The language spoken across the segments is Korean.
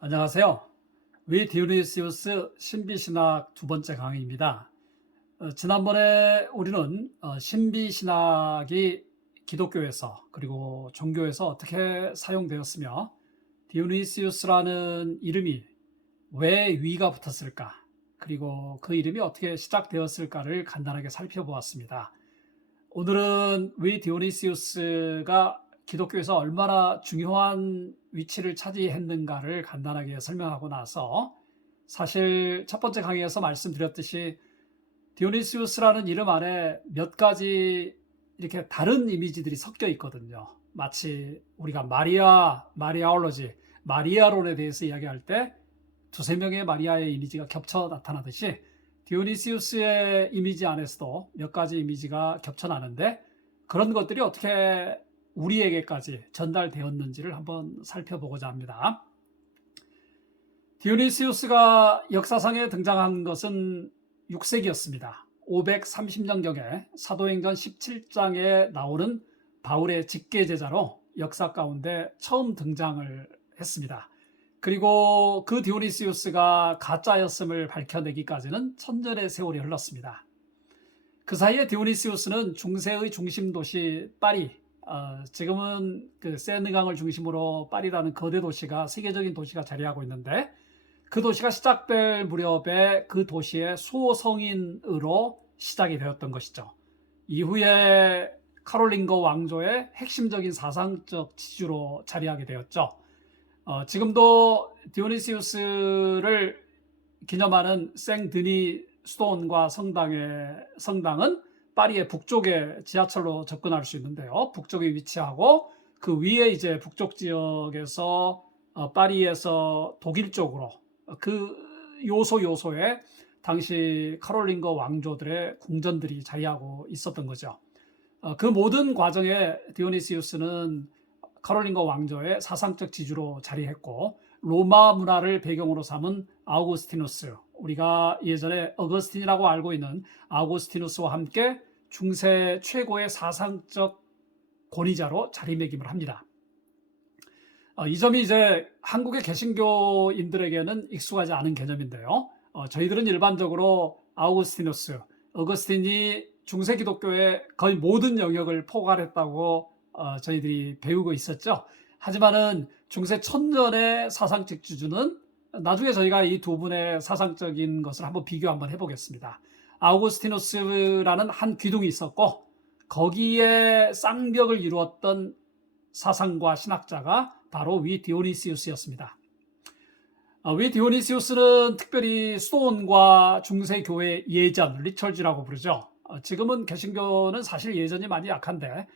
안녕하세요. 위 디오니시우스 신비신학 두 번째 강의입니다. 지난번에 우리는 신비신학이 기독교에서 그리고 종교에서 어떻게 사용되었으며 디오니시우스라는 이름이 왜 위가 붙었을까, 그리고 그 이름이 어떻게 시작되었을까를 간단하게 살펴보았습니다. 오늘은 위 디오니시우스가 기독교에서 얼마나 중요한 위치를 차지했는가를 간단하게 설명하고 나서, 사실 첫 번째 강의에서 말씀드렸듯이 디오니시우스라는 이름 안에 몇 가지 이렇게 다른 이미지들이 섞여 있거든요. 마치 우리가 마리아올로지, 마리아론에 대해서 이야기할 때 두세 명의 마리아의 이미지가 겹쳐 나타나듯이 디오니시우스의 이미지 안에서도 몇 가지 이미지가 겹쳐나는데, 그런 것들이 어떻게 우리에게까지 전달되었는지를 한번 살펴보고자 합니다. 디오니시우스가 역사상에 등장한 것은 6세기였습니다. 530년경에 사도행전 17장에 나오는 바울의 직계제자로 역사 가운데 처음 등장을 했습니다. 그리고 그 디오니시우스가 가짜였음을 밝혀내기까지는 천년의 세월이 흘렀습니다. 그 사이에 디오니시우스는 중세의 중심 도시 파리, 지금은 그 세느강을 중심으로 파리라는 거대 도시가, 세계적인 도시가 자리하고 있는데, 그 도시가 시작될 무렵에 그 도시의 소성인으로 시작이 되었던 것이죠. 이후에 카롤린거 왕조의 핵심적인 사상적 지주로 자리하게 되었죠. 지금도 디오니시우스를 기념하는 생드니 수도원과 성당은 파리의 북쪽에 지하철로 접근할 수 있는데요. 북쪽에 위치하고 그 위에 이제 북쪽 지역에서 파리에서 독일 쪽으로 그 요소에 당시 카롤린거 왕조들의 궁전들이 자리하고 있었던 거죠. 그 모든 과정에 디오니시우스는 카롤린거 왕조의 사상적 지주로 자리했고, 로마 문화를 배경으로 삼은 아우구스티누스, 우리가 예전에 어거스틴이라고 알고 있는 아우구스티누스와 함께 중세 최고의 사상적 권위자로 자리매김을 합니다. 이 점이 이제 한국의 개신교인들에게는 익숙하지 않은 개념인데요. 저희들은 일반적으로 아우구스티누스, 어거스틴이 중세 기독교의 거의 모든 영역을 포괄했다고 저희들이 배우고 있었죠. 하지만은 중세 천년의 사상적 지주는, 나중에 저희가 이 두 분의 사상적인 것을 한번 비교 한번 해보겠습니다. 아우구스티누스라는 한 귀둥이 있었고, 거기에 쌍벽을 이루었던 사상과 신학자가 바로 위 디오니시우스였습니다. 위 디오니시우스는 특별히 수도원과 중세 교회 예전, 리처지라고 부르죠. 지금은 개신교는 사실 예전이 많이 약한데,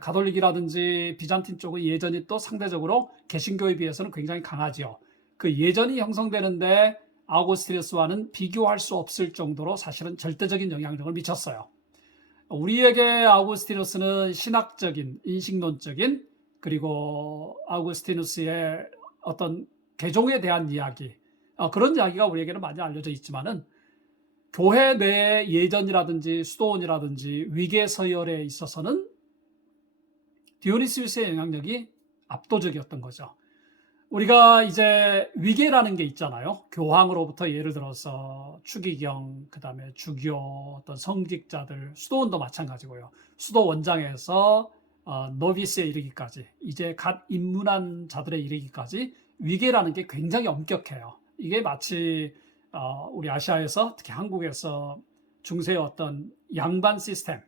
가톨릭이라든지 비잔틴 쪽의 예전이 또 상대적으로 개신교에 비해서는 굉장히 강하지요. 그 예전이 형성되는데 아우구스티누스와는 비교할 수 없을 정도로 사실은 절대적인 영향력을 미쳤어요. 우리에게 아우구스티누스는 신학적인, 인식론적인, 그리고 아우구스티누스의 어떤 개종에 대한 이야기, 그런 이야기가 우리에게는 많이 알려져 있지만은, 교회 내의 예전이라든지 수도원이라든지 위계 서열에 있어서는 디오니시우스의 영향력이 압도적이었던 거죠. 우리가 이제 위계라는 게 있잖아요. 교황으로부터 예를 들어서 추기경, 그 다음에 주교, 어떤 성직자들, 수도원도 마찬가지고요. 수도 원장에서 노비스에 이르기까지, 이제 갓 입문한 자들에 이르기까지 위계라는 게 굉장히 엄격해요. 이게 마치 우리 아시아에서, 특히 한국에서 중세의 어떤 양반 시스템,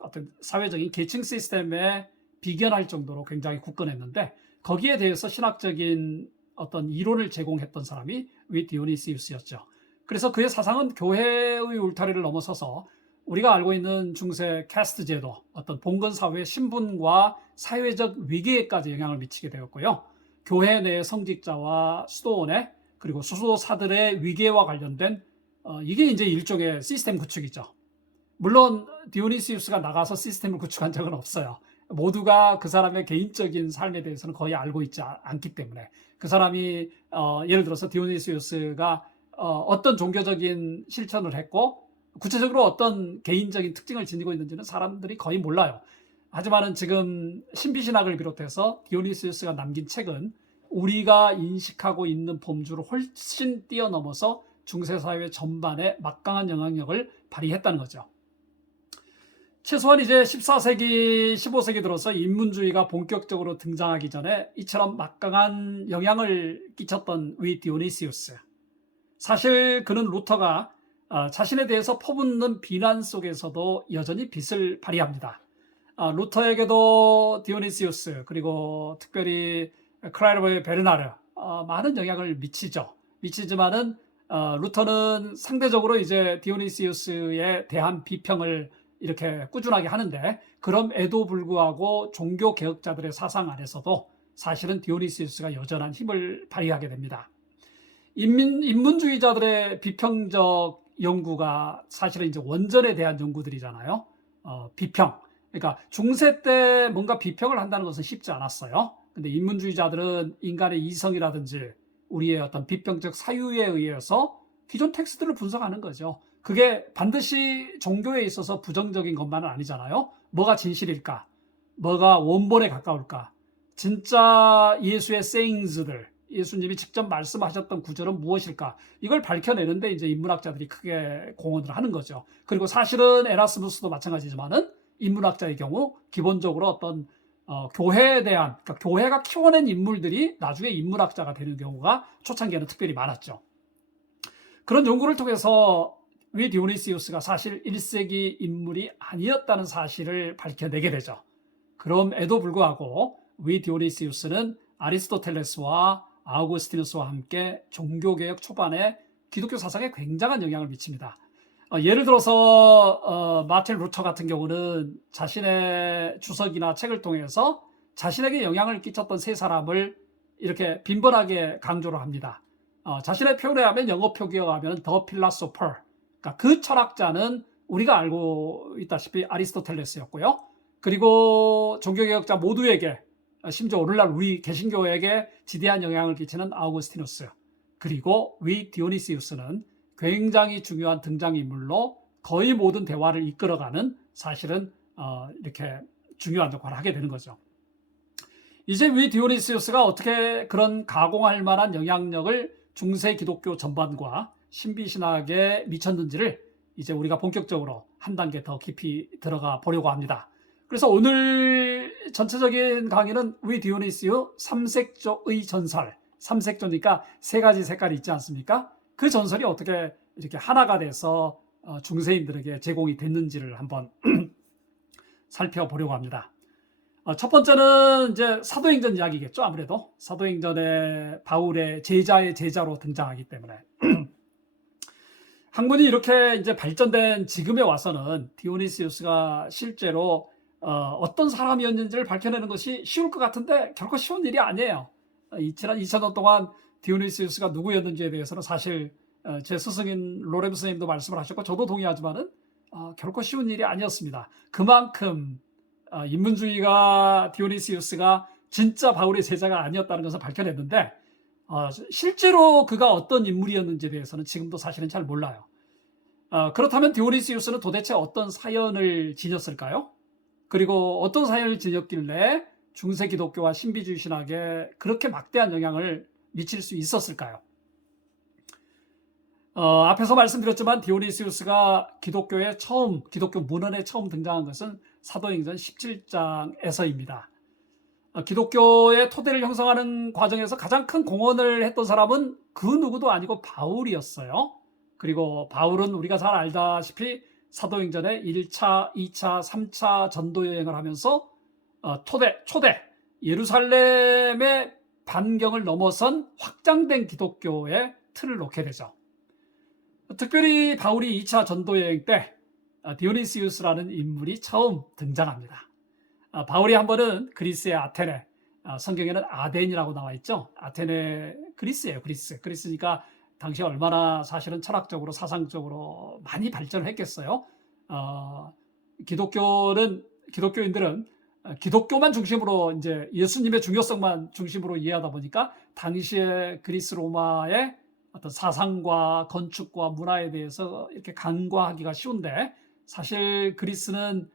어떤 사회적인 계층 시스템에 비견할 정도로 굉장히 굳건했는데, 거기에 대해서 신학적인 어떤 이론을 제공했던 사람이 위 디오니시우스였죠. 그래서 그의 사상은 교회의 울타리를 넘어서서 우리가 알고 있는 중세 캐스트 제도, 어떤 봉건 사회의 신분과 사회적 위계에까지 영향을 미치게 되었고요. 교회 내 성직자와 수도원의, 그리고 수도사들의 위계와 관련된 이게 이제 일종의 시스템 구축이죠. 물론 디오니시우스가 나가서 시스템을 구축한 적은 없어요. 모두가 그 사람의 개인적인 삶에 대해서는 거의 알고 있지 않기 때문에, 그 사람이 예를 들어서 디오니시우스가 어떤 종교적인 실천을 했고 구체적으로 어떤 개인적인 특징을 지니고 있는지는 사람들이 거의 몰라요. 하지만은 지금 신비신학을 비롯해서 디오니시우스가 남긴 책은 우리가 인식하고 있는 범주를 훨씬 뛰어넘어서 중세사회 전반에 막강한 영향력을 발휘했다는 거죠. 최소한 이제 14세기, 15세기 들어서 인문주의가 본격적으로 등장하기 전에 이처럼 막강한 영향을 끼쳤던 위 디오니시우스. 사실 그는 루터가 자신에 대해서 퍼붓는 비난 속에서도 여전히 빛을 발휘합니다. 루터에게도 디오니시우스, 그리고 특별히 클라이르의 베르나르 많은 영향을 미치지만은 루터는 상대적으로 이제 디오니시우스에 대한 비평을 이렇게 꾸준하게 하는데, 그럼에도 불구하고 종교 개혁자들의 사상 안에서도 사실은 디오니시우스가 여전한 힘을 발휘하게 됩니다. 인문주의자들의 비평적 연구가 사실은 이제 원전에 대한 연구들이잖아요. 비평. 그러니까 중세 때 뭔가 비평을 한다는 것은 쉽지 않았어요. 근데 인문주의자들은 인간의 이성이라든지 우리의 어떤 비평적 사유에 의해서 기존 텍스트를 분석하는 거죠. 그게 반드시 종교에 있어서 부정적인 것만은 아니잖아요. 뭐가 진실일까? 뭐가 원본에 가까울까? 진짜 예수의 sayings들, 예수님이 직접 말씀하셨던 구절은 무엇일까? 이걸 밝혀내는데 이제 인문학자들이 크게 공헌을 하는 거죠. 그리고 사실은 에라스무스도 마찬가지지만은 인문학자의 경우 기본적으로 어떤 교회에 대한, 그러니까 교회가 키워낸 인물들이 나중에 인문학자가 되는 경우가 초창기에는 특별히 많았죠. 그런 연구를 통해서 위 디오니시우스가 사실 1세기 인물이 아니었다는 사실을 밝혀내게 되죠. 그럼에도 불구하고 위 디오니시우스는 아리스토텔레스와 아우구스티누스와 함께 종교개혁 초반에 기독교 사상에 굉장한 영향을 미칩니다. 예를 들어서 마틴 루터 같은 경우는 자신의 주석이나 책을 통해서 자신에게 영향을 끼쳤던 세 사람을 이렇게 빈번하게 강조를 합니다. 자신의 표현에 하면 영어 표기어하면 The Philosopher, 그러니까 그 철학자는 우리가 알고 있다시피 아리스토텔레스였고요. 그리고 종교개혁자 모두에게, 심지어 오늘날 우리 개신교에게 지대한 영향을 끼치는 아우구스티누스, 그리고 위 디오니시우스는 굉장히 중요한 등장인물로 거의 모든 대화를 이끌어가는, 사실은 이렇게 중요한 역할을 하게 되는 거죠. 이제 위 디오니시우스가 어떻게 그런 가공할 만한 영향력을 중세 기독교 전반과 신비신학에 미쳤는지를 이제 우리가 본격적으로 한 단계 더 깊이 들어가 보려고 합니다. 그래서 오늘 전체적인 강의는 위 디오니시우 삼색조의 전설, 삼색조니까 세 가지 색깔이 있지 않습니까? 그 전설이 어떻게 이렇게 하나가 돼서 중세인들에게 제공이 됐는지를 한번 살펴보려고 합니다. 첫 번째는 이제 사도행전 이야기겠죠. 아무래도 사도행전에 바울의 제자의 제자로 등장하기 때문에 학문이 이렇게 이제 발전된 지금에 와서는 디오니시우스가 실제로 어떤 사람이었는지를 밝혀내는 것이 쉬울 것 같은데 결코 쉬운 일이 아니에요. 지난 2000년 동안 디오니시우스가 누구였는지에 대해서는 사실 제 스승인 로렘 스님도 말씀을 하셨고 저도 동의하지만은 결코 쉬운 일이 아니었습니다. 그만큼 인문주의가 디오니시우스가 진짜 바울의 제자가 아니었다는 것을 밝혀냈는데 실제로 그가 어떤 인물이었는지에 대해서는 지금도 사실은 잘 몰라요. 그렇다면 디오니시우스는 도대체 어떤 사연을 지녔을까요? 그리고 어떤 사연을 지녔길래 중세 기독교와 신비주의 신학에 그렇게 막대한 영향을 미칠 수 있었을까요? 앞에서 말씀드렸지만 디오니시우스가 기독교 문헌에 처음 등장한 것은 사도행전 17장에서입니다. 기독교의 토대를 형성하는 과정에서 가장 큰 공헌을 했던 사람은 그 누구도 아니고 바울이었어요. 그리고 바울은 우리가 잘 알다시피 사도행전에 1차, 2차, 3차 전도 여행을 하면서 초대 예루살렘의 반경을 넘어선 확장된 기독교의 틀을 놓게 되죠. 특별히 바울이 2차 전도 여행 때 디오니시우스라는 인물이 처음 등장합니다. 바울이 한 번은 그리스의 아테네, 성경에는 아덴이라고 나와 있죠. 아테네 그리스예요. 그리스니까 당시에 얼마나 사실은 철학적으로 사상적으로 많이 발전을 했겠어요. 기독교인들은 기독교만 중심으로 이제 예수님의 중요성만 중심으로 이해하다 보니까 당시에 그리스 로마의 어떤 사상과 건축과 문화에 대해서 이렇게 간과하기가 쉬운데 사실 그리스는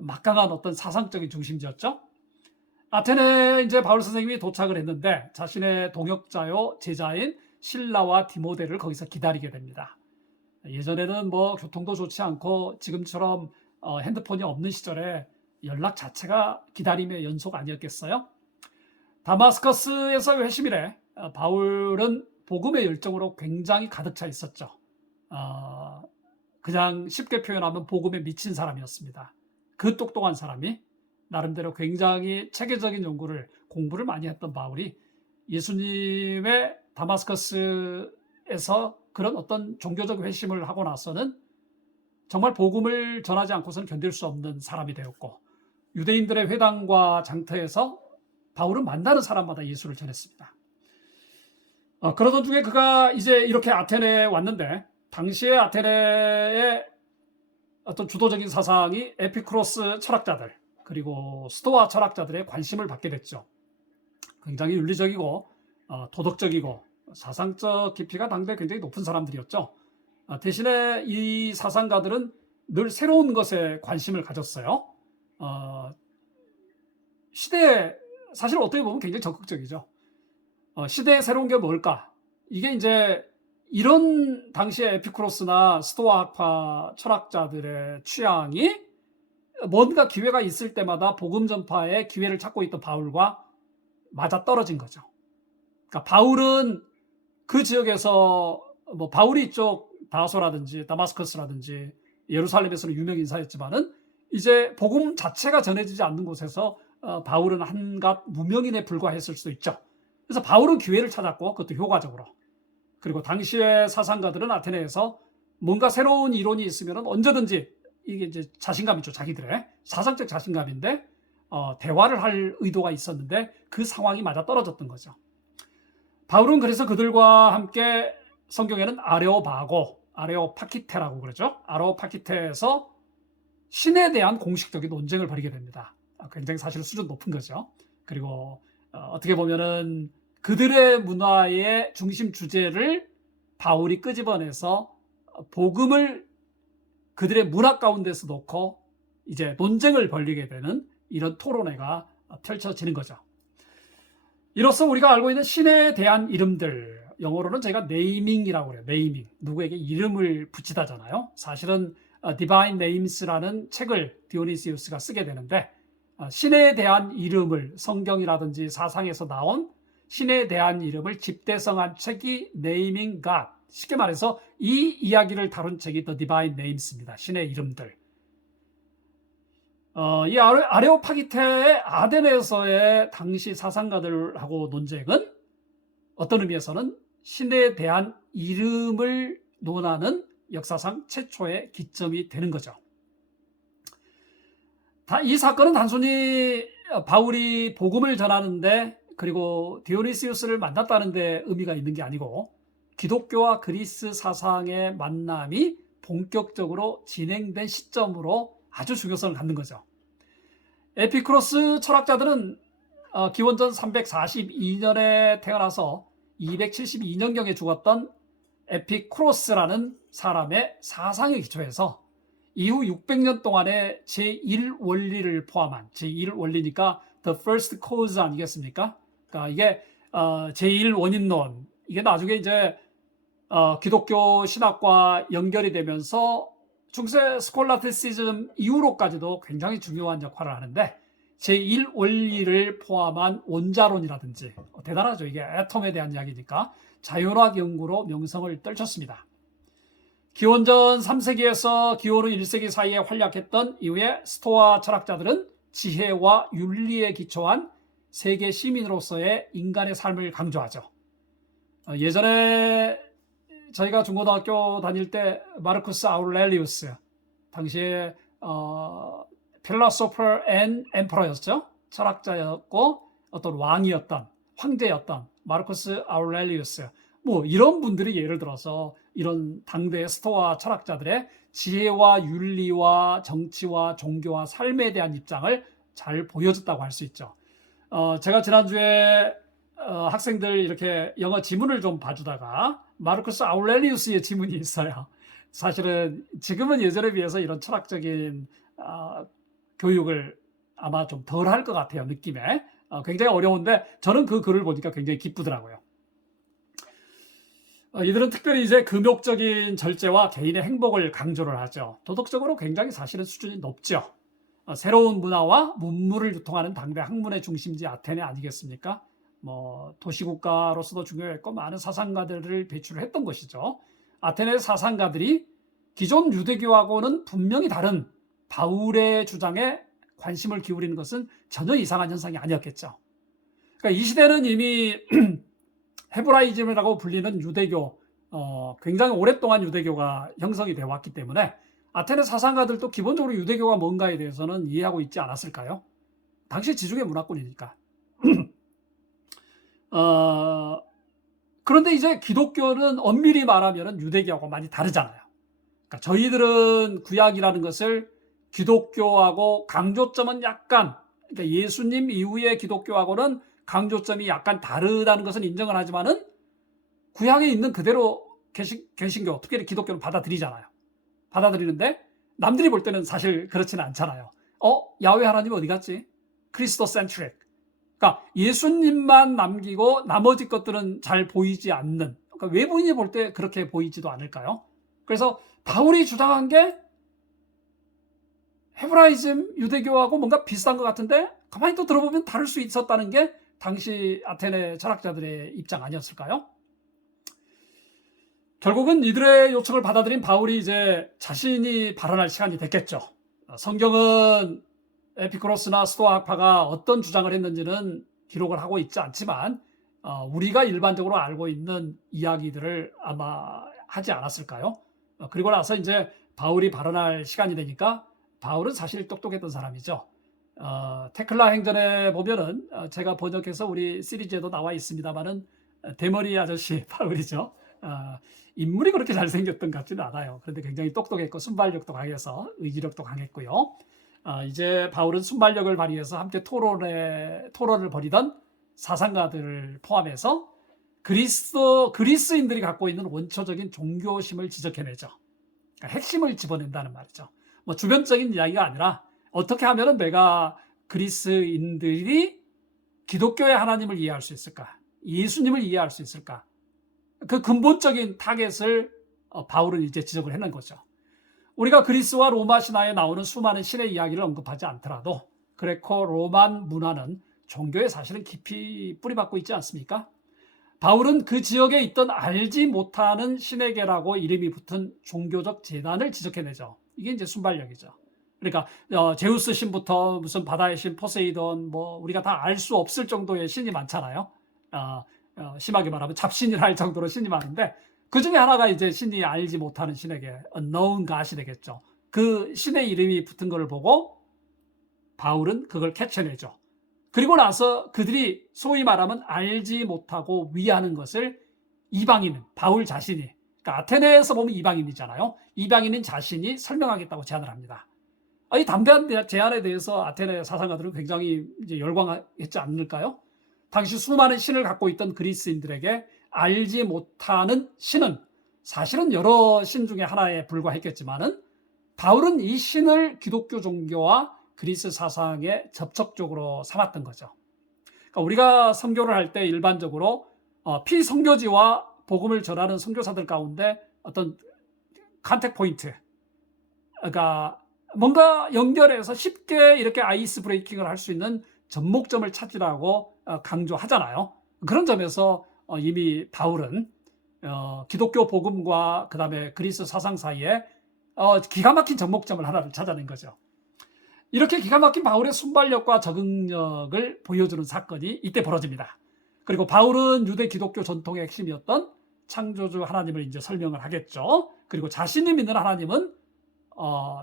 막강한 어떤 사상적인 중심지였죠. 아테네에 이제 바울 선생님이 도착을 했는데 자신의 동역자요 제자인 실라와 디모데를 거기서 기다리게 됩니다. 예전에는 뭐 교통도 좋지 않고 지금처럼 핸드폰이 없는 시절에 연락 자체가 기다림의 연속 아니었겠어요? 다마스커스에서 회심이래 바울은 복음의 열정으로 굉장히 가득 차 있었죠. 그냥 쉽게 표현하면 복음에 미친 사람이었습니다. 그 똑똑한 사람이 나름대로 굉장히 체계적인 공부를 많이 했던 바울이 예수님의 다마스커스에서 그런 어떤 종교적 회심을 하고 나서는 정말 복음을 전하지 않고서는 견딜 수 없는 사람이 되었고, 유대인들의 회당과 장터에서 바울은 만나는 사람마다 예수를 전했습니다. 그러던 중에 그가 이제 이렇게 아테네에 왔는데, 당시에 아테네의 어떤 주도적인 사상이 에피쿠로스 철학자들 그리고 스토아 철학자들의 관심을 받게 됐죠. 굉장히 윤리적이고 도덕적이고 사상적 깊이가 당대 굉장히 높은 사람들이었죠. 대신에 이 사상가들은 늘 새로운 것에 관심을 가졌어요. 시대에 사실 어떻게 보면 굉장히 적극적이죠. 시대에 새로운 게 뭘까? 이게 이제 이런 당시에 에피쿠로스나 스토아파 철학자들의 취향이 뭔가 기회가 있을 때마다 복음 전파의 기회를 찾고 있던 바울과 맞아떨어진 거죠. 그러니까 바울은 그 지역에서 뭐 바울이 이쪽 다소라든지 다마스커스라든지 예루살렘에서는 유명 인사였지만은 이제 복음 자체가 전해지지 않는 곳에서 바울은 한갓 무명인에 불과했을 수도 있죠. 그래서 바울은 기회를 찾았고 그것도 효과적으로. 그리고 당시의 사상가들은 아테네에서 뭔가 새로운 이론이 있으면 언제든지 이게 이제 자신감이죠. 자기들의 사상적 자신감인데 대화를 할 의도가 있었는데 그 상황이 맞아 떨어졌던 거죠. 바울은 그래서 그들과 함께 성경에는 아레오파키테라고 그러죠. 아레오파키테에서 신에 대한 공식적인 논쟁을 벌이게 됩니다. 굉장히 사실 수준 높은 거죠. 그리고 어떻게 보면은 그들의 문화의 중심 주제를 바울이 끄집어내서 복음을 그들의 문화 가운데서 놓고 이제 논쟁을 벌이게 되는 이런 토론회가 펼쳐지는 거죠. 이로써 우리가 알고 있는 신에 대한 이름들, 영어로는 저희가 네이밍이라고 그래요. 네이밍. 누구에게 이름을 붙이다잖아요. 사실은 Divine Names라는 책을 디오니시우스가 쓰게 되는데 신에 대한 이름을 성경이라든지 사상에서 나온 신에 대한 이름을 집대성한 책이 Naming God. 쉽게 말해서 이 이야기를 다룬 책이 The Divine Names입니다. 신의 이름들. 이 아레오파기테의 아덴에서의 당시 사상가들하고 논쟁은 어떤 의미에서는 신에 대한 이름을 논하는 역사상 최초의 기점이 되는 거죠. 이 사건은 단순히 바울이 복음을 전하는데 그리고 디오니시우스를 만났다는 데 의미가 있는 게 아니고 기독교와 그리스 사상의 만남이 본격적으로 진행된 시점으로 아주 중요성을 갖는 거죠. 에피쿠로스 철학자들은 기원전 342년에 태어나서 272년경에 죽었던 에피쿠로스라는 사람의 사상에 기초해서 이후 600년 동안의 제1원리를 포함한 제1원리니까 The First Cause 아니겠습니까? 그러니까 이게 제1원인론 이게 나중에 이제 기독교 신학과 연결이 되면서 중세 스콜라티시즘 이후로까지도 굉장히 중요한 역할을 하는데 제1원리를 포함한 원자론이라든지 대단하죠. 이게 애톰에 대한 이야기니까 자연학 연구로 명성을 떨쳤습니다. 기원전 3세기에서 기원후 1세기 사이에 활약했던 이후에 스토아 철학자들은 지혜와 윤리에 기초한 세계 시민으로서의 인간의 삶을 강조하죠. 예전에 저희가 중고등학교 다닐 때 마르쿠스 아울렐리우스 당시에 필로소퍼 앤 엠퍼러였죠. 철학자였고 어떤 왕이었던 황제였던 마르쿠스 아울렐리우스 뭐 이런 분들이 예를 들어서 이런 당대의 스토아 철학자들의 지혜와 윤리와 정치와 종교와 삶에 대한 입장을 잘 보여줬다고 할 수 있죠. 제가 지난주에 학생들 이렇게 영어 지문을 좀 봐주다가 마르쿠스 아울렐리우스의 지문이 있어요. 사실은 지금은 예전에 비해서 이런 철학적인 교육을 아마 좀 덜 할 것 같아요. 느낌에. 굉장히 어려운데 저는 그 글을 보니까 굉장히 기쁘더라고요. 이들은 특별히 이제 금욕적인 절제와 개인의 행복을 강조를 하죠. 도덕적으로 굉장히 사실은 수준이 높죠. 새로운 문화와 문물을 유통하는 당대 학문의 중심지 아테네 아니겠습니까? 뭐 도시국가로서도 중요했고 많은 사상가들을 배출을 했던 것이죠. 아테네 사상가들이 기존 유대교하고는 분명히 다른 바울의 주장에 관심을 기울이는 것은 전혀 이상한 현상이 아니었겠죠. 그러니까 이 시대는 이미 헤브라이즘이라고 불리는 유대교, 굉장히 오랫동안 유대교가 형성이 되어 왔기 때문에 아테네 사상가들도 기본적으로 유대교가 뭔가에 대해서는 이해하고 있지 않았을까요? 당시 지중해 문화권이니까. 그런데 이제 기독교는 엄밀히 말하면 유대교하고 많이 다르잖아요. 그러니까 저희들은 구약이라는 것을 기독교하고 강조점은 약간, 그러니까 예수님 이후의 기독교하고는 강조점이 약간 다르다는 것은 인정을 하지만은 구약에 있는 그대로 개신교, 특별히 기독교는 받아들이잖아요. 받아들이는데 남들이 볼 때는 사실 그렇지는 않잖아요. 야훼 하나님 어디 갔지? 크리스토 센트릭. 그러니까 예수님만 남기고 나머지 것들은 잘 보이지 않는, 그러니까 외부인이 볼 때 그렇게 보이지도 않을까요? 그래서 바울이 주장한 게 헤브라이즘 유대교하고 뭔가 비슷한 것 같은데 가만히 또 들어보면 다를 수 있었다는 게 당시 아테네 철학자들의 입장 아니었을까요? 결국은 이들의 요청을 받아들인 바울이 이제 자신이 발언할 시간이 됐겠죠. 성경은 에피쿠로스나 스토아 학파가 어떤 주장을 했는지는 기록을 하고 있지 않지만 우리가 일반적으로 알고 있는 이야기들을 아마 하지 않았을까요? 그리고 나서 이제 바울이 발언할 시간이 되니까 바울은 사실 똑똑했던 사람이죠. 테클라 행전에 보면은 제가 번역해서 우리 시리즈에도 나와 있습니다만은 대머리 아저씨 바울이죠. 인물이 그렇게 잘생겼던 것 같지는 않아요. 그런데 굉장히 똑똑했고 순발력도 강해서 의지력도 강했고요. 이제 바울은 순발력을 발휘해서 함께 토론을 벌이던 사상가들을 포함해서 그리스인들이 갖고 있는 원초적인 종교심을 지적해내죠. 그러니까 핵심을 집어낸다는 말이죠. 뭐 주변적인 이야기가 아니라 어떻게 하면 내가 그리스인들이 기독교의 하나님을 이해할 수 있을까? 예수님을 이해할 수 있을까? 그 근본적인 타겟을 바울은 이제 지적을 해낸 거죠. 우리가 그리스와 로마 신화에 나오는 수많은 신의 이야기를 언급하지 않더라도 그레코 로만 문화는 종교에 사실은 깊이 뿌리박고 있지 않습니까? 바울은 그 지역에 있던 알지 못하는 신에게라고 이름이 붙은 종교적 재단을 지적해내죠. 이게 이제 순발력이죠. 그러니까 제우스 신부터 무슨 바다의 신 포세이돈, 뭐 우리가 다 알 수 없을 정도의 신이 많잖아요. 심하게 말하면 잡신이라 할 정도로 신이 많은데 그 중에 하나가 이제 신이 알지 못하는 신에게 unknown god이 되겠죠. 그 신의 이름이 붙은 것을 보고 바울은 그걸 캐쳐내죠. 그리고 나서 그들이 소위 말하면 알지 못하고 위하는 것을 이방인, 바울 자신이, 그러니까 아테네에서 보면 이방인이잖아요. 이방인인 자신이 설명하겠다고 제안을 합니다. 이 담대한 제안에 대해서 아테네 사상가들은 굉장히 이제 열광했지 않을까요? 당시 수많은 신을 갖고 있던 그리스인들에게 알지 못하는 신은 사실은 여러 신 중에 하나에 불과했겠지만은 바울은 이 신을 기독교 종교와 그리스 사상에 접촉적으로 삼았던 거죠. 그러니까 우리가 선교를 할 때 일반적으로 피선교지와 복음을 전하는 선교사들 가운데 어떤 컨택 포인트, 그러니까 뭔가 연결해서 쉽게 이렇게 아이스 브레이킹을 할 수 있는 접목점을 찾으라고 강조하잖아요. 그런 점에서 이미 바울은 기독교 복음과 그 다음에 그리스 사상 사이에 기가 막힌 접목점을 하나를 찾아낸 거죠. 이렇게 기가 막힌 바울의 순발력과 적응력을 보여주는 사건이 이때 벌어집니다. 그리고 바울은 유대 기독교 전통의 핵심이었던 창조주 하나님을 이제 설명을 하겠죠. 그리고 자신이 믿는 하나님은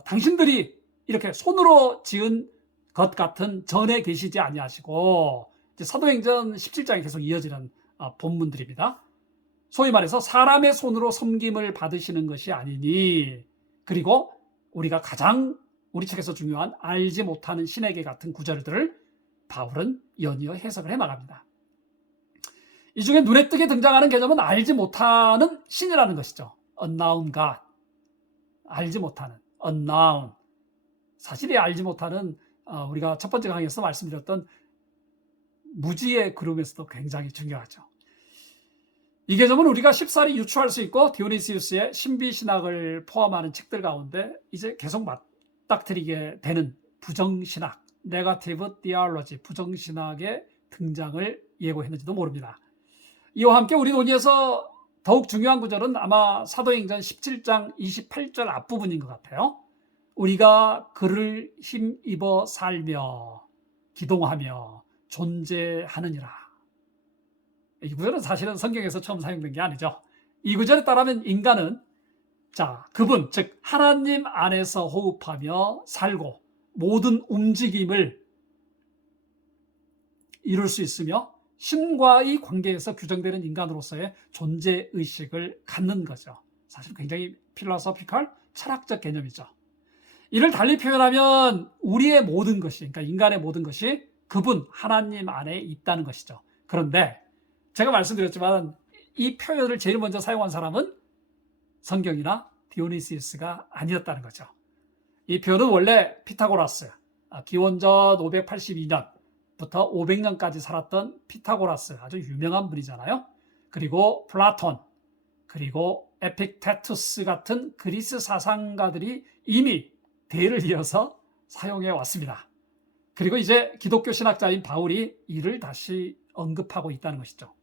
당신들이 이렇게 손으로 지은 것 같은 전에 계시지 아니하시고, 사도행전 17장에 계속 이어지는 본문들입니다. 소위 말해서 사람의 손으로 섬김을 받으시는 것이 아니니, 그리고 우리가 가장 우리 책에서 중요한 알지 못하는 신에게 같은 구절들을 바울은 연이어 해석을 해나갑니다. 이 중에 눈에 띄게 등장하는 개념은 알지 못하는 신이라는 것이죠. unknown God. 알지 못하는, unknown. 사실이 알지 못하는, 우리가 첫 번째 강의에서 말씀드렸던 무지의 그룹에서도 굉장히 중요하죠. 이 개념은 우리가 쉽사리 유추할 수 있고 디오니시우스의 신비신학을 포함하는 책들 가운데 이제 계속 맞닥뜨리게 되는 부정신학, 네거티브 디알로지, 부정신학의 등장을 예고했는지도 모릅니다. 이와 함께 우리 논의에서 더욱 중요한 구절은 아마 사도행전 17장 28절 앞부분인 것 같아요. 우리가 그를 힘입어 살며 기동하며 존재하느니라. 이 구절은 사실은 성경에서 처음 사용된 게 아니죠. 이 구절에 따르면 인간은 그분, 즉 하나님 안에서 호흡하며 살고 모든 움직임을 이룰 수 있으며 신과의 관계에서 규정되는 인간으로서의 존재의식을 갖는 거죠. 사실 굉장히 필로소피컬, 철학적 개념이죠. 이를 달리 표현하면 우리의 모든 것이, 그러니까 인간의 모든 것이 그분, 하나님 안에 있다는 것이죠. 그런데 제가 말씀드렸지만 이 표현을 제일 먼저 사용한 사람은 성경이나 디오니시우스가 아니었다는 거죠. 이 표현은 원래 피타고라스, 기원전 582년부터 500년까지 살았던 피타고라스, 아주 유명한 분이잖아요. 그리고 플라톤, 그리고 에픽테투스 같은 그리스 사상가들이 이미 대를 이어서 사용해 왔습니다. 그리고 이제 기독교 신학자인 바울이 이를 다시 언급하고 있다는 것이죠.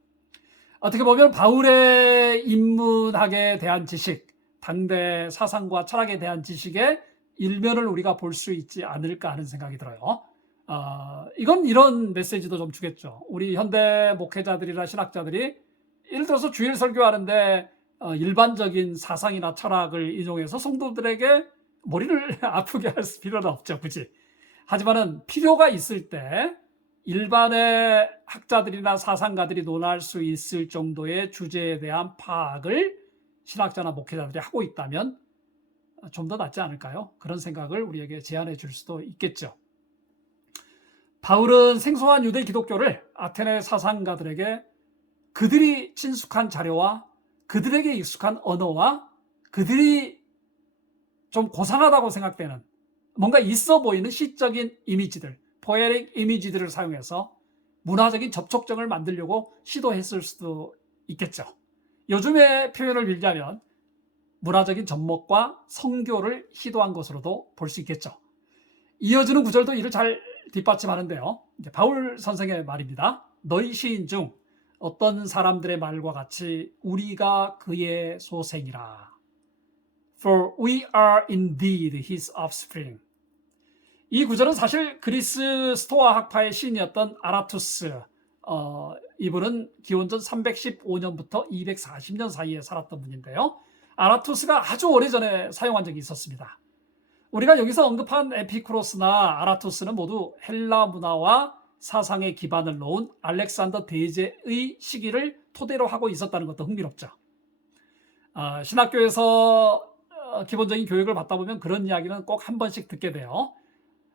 어떻게 보면 바울의 인문학에 대한 지식, 당대 사상과 철학에 대한 지식의 일면을 우리가 볼 수 있지 않을까 하는 생각이 들어요. 이건 이런 메시지도 좀 주겠죠. 우리 현대 목회자들이나 신학자들이 예를 들어서 주일 설교하는데 일반적인 사상이나 철학을 인용해서 성도들에게 머리를 아프게 할 필요는 없죠, 굳이. 하지만은 필요가 있을 때 일반의 학자들이나 사상가들이 논할 수 있을 정도의 주제에 대한 파악을 신학자나 목회자들이 하고 있다면 좀 더 낫지 않을까요? 그런 생각을 우리에게 제안해 줄 수도 있겠죠. 바울은 생소한 유대 기독교를 아테네 사상가들에게 그들이 친숙한 자료와 그들에게 익숙한 언어와 그들이 좀 고상하다고 생각되는 뭔가 있어 보이는 시적인 이미지들, 포에릭 이미지들을 사용해서 문화적인 접촉점을 만들려고 시도했을 수도 있겠죠. 요즘의 표현을 빌자면 문화적인 접목과 성교를 시도한 것으로도 볼 수 있겠죠. 이어지는 구절도 이를 잘 뒷받침하는데요. 바울 선생의 말입니다. 너희 시인 중 어떤 사람들의 말과 같이 우리가 그의 소생이라. For we are indeed his offspring. 이 구절은 사실 그리스 스토아 학파의 시인이었던 아라투스, 이분은 기원전 315년부터 240년 사이에 살았던 분인데요. 아라투스가 아주 오래전에 사용한 적이 있었습니다. 우리가 여기서 언급한 에피쿠로스나 아라투스는 모두 헬라 문화와 사상의 기반을 놓은 알렉산더 대제의 시기를 토대로 하고 있었다는 것도 흥미롭죠. 신학교에서 기본적인 교육을 받다 보면 그런 이야기는 꼭 한 번씩 듣게 돼요.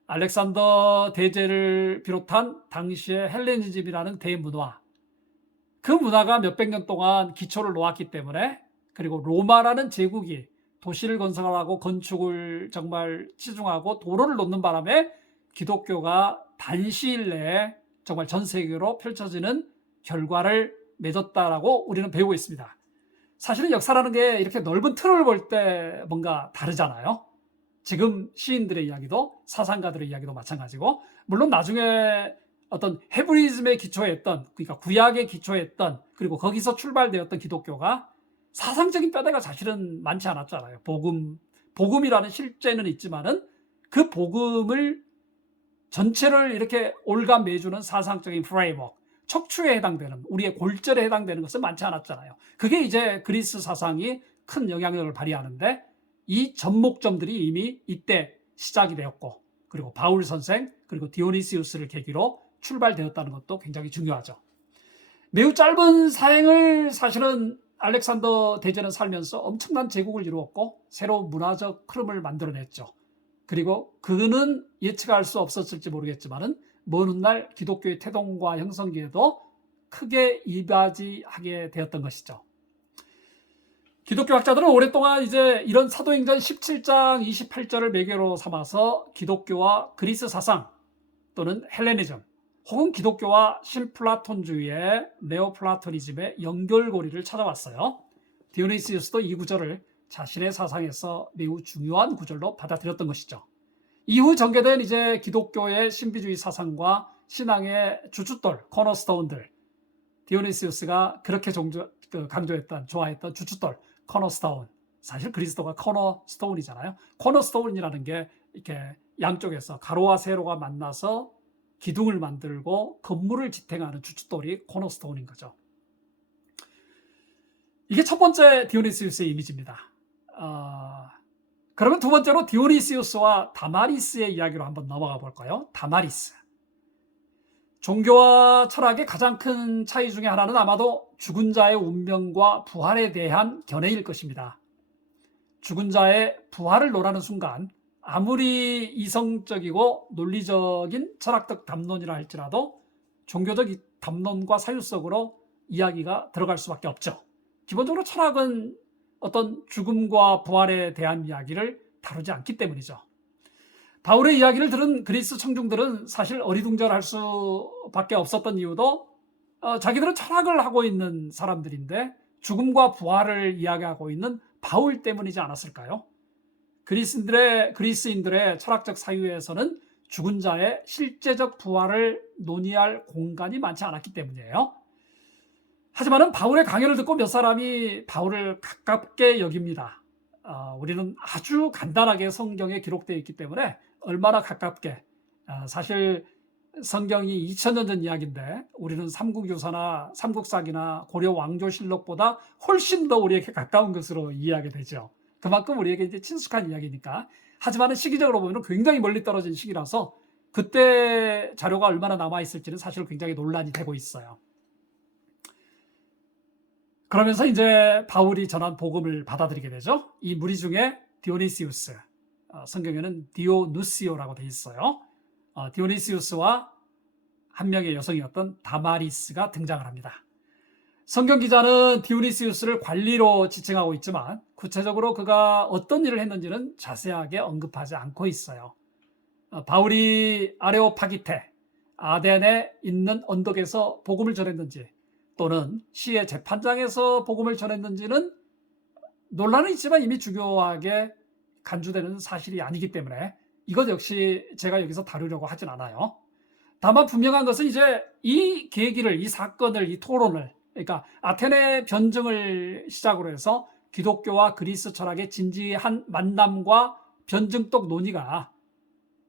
알렉산더 대제를 비롯한 당시의 헬레니즘이라는 대문화, 그 문화가 몇백 년 동안 기초를 놓았기 때문에, 그리고 로마라는 제국이 도시를 건설하고 건축을 정말 치중하고 도로를 놓는 바람에 기독교가 단시일 내에 정말 전 세계로 펼쳐지는 결과를 맺었다라고 우리는 배우고 있습니다. 사실은 역사라는 게 이렇게 넓은 틀을 볼 때 뭔가 다르잖아요. 지금 시인들의 이야기도 사상가들의 이야기도 마찬가지고, 물론 나중에 어떤 헤브리즘의 기초했던, 그러니까 구약의 기초했던, 그리고 거기서 출발되었던 기독교가 사상적인 뼈대가 사실은 많지 않았잖아요. 복음이라는 실제는 있지만은 그 복음을 전체를 이렇게 올가매주는 사상적인 프레임워크, 척추에 해당되는, 우리의 골절에 해당되는 것은 많지 않았잖아요. 그게 이제 그리스 사상이 큰 영향력을 발휘하는데, 이 접목점들이 이미 이때 시작이 되었고, 그리고 바울 선생, 그리고 디오니시우스를 계기로 출발되었다는 것도 굉장히 중요하죠. 매우 짧은 사행을 사실은 알렉산더 대제는 살면서 엄청난 제국을 이루었고 새로운 문화적 흐름을 만들어냈죠. 그리고 그는 예측할 수 없었을지 모르겠지만은 먼 훗날 기독교의 태동과 형성기에도 크게 이바지하게 되었던 것이죠. 기독교 학자들은 오랫동안 이제 이런 사도행전 17장 28절을 매개로 삼아서 기독교와 그리스 사상 또는 헬레니즘, 혹은 기독교와 신플라톤주의의 네오플라토니즘의 연결고리를 찾아왔어요. 디오니시우스도 이 구절을 자신의 사상에서 매우 중요한 구절로 받아들였던 것이죠. 이후 전개된 이제 기독교의 신비주의 사상과 신앙의 주춧돌, 코너스톤들, 디오니시우스가 그렇게 강조했던, 좋아했던 주춧돌, 코너스톤. 사실 그리스도가 코너스톤이잖아요. 코너스톤이라는 게 이렇게 양쪽에서 가로와 세로가 만나서 기둥을 만들고 건물을 지탱하는 주춧돌이 코너스톤인 거죠. 이게 첫 번째 디오니시우스의 이미지입니다. 그러면 두 번째로 디오니시우스와 다마리스의 이야기로 한번 넘어가 볼까요? 다마리스. 종교와 철학의 가장 큰 차이 중에 하나는 아마도 죽은 자의 운명과 부활에 대한 견해일 것입니다. 죽은 자의 부활을 논하는 순간 아무리 이성적이고 논리적인 철학적 담론이라 할지라도 종교적 담론과 사유 속으로 이야기가 들어갈 수밖에 없죠. 기본적으로 철학은 어떤 죽음과 부활에 대한 이야기를 다루지 않기 때문이죠. 바울의 이야기를 들은 그리스 청중들은 사실 어리둥절할 수밖에 없었던 이유도 자기들은 철학을 하고 있는 사람들인데 죽음과 부활을 이야기하고 있는 바울 때문이지 않았을까요? 그리스인들의 철학적 사유에서는 죽은 자의 실제적 부활을 논의할 공간이 많지 않았기 때문이에요. 하지만 바울의 강연을 듣고 몇 사람이 바울을 가깝게 여깁니다. 우리는 아주 간단하게 성경에 기록되어 있기 때문에 얼마나 가깝게, 사실 성경이 2000년 전 이야기인데 우리는 삼국유사나 삼국사기나 고려 왕조실록보다 훨씬 더 우리에게 가까운 것으로 이해하게 되죠. 그만큼 우리에게 이제 친숙한 이야기니까. 하지만 시기적으로 보면 굉장히 멀리 떨어진 시기라서 그때 자료가 얼마나 남아있을지는 사실 굉장히 논란이 되고 있어요. 그러면서 이제 바울이 전한 복음을 받아들이게 되죠. 이 무리 중에 디오니시우스, 성경에는 디오누시오라고 돼 있어요. 디오니시우스와 한 명의 여성이었던 다마리스가 등장을 합니다. 성경 기자는 디오니시우스를 관리로 지칭하고 있지만 구체적으로 그가 어떤 일을 했는지는 자세하게 언급하지 않고 있어요. 바울이 아레오파기테, 아덴에 있는 언덕에서 복음을 전했는지 또는 시의 재판장에서 복음을 전했는지는 논란은 있지만 이미 중요하게 간주되는 사실이 아니기 때문에 이것 역시 제가 여기서 다루려고 하진 않아요. 다만 분명한 것은 이제 이 계기를, 이 사건을, 이 토론을, 그러니까 아테네 변증을 시작으로 해서 기독교와 그리스 철학의 진지한 만남과 변증적 논의가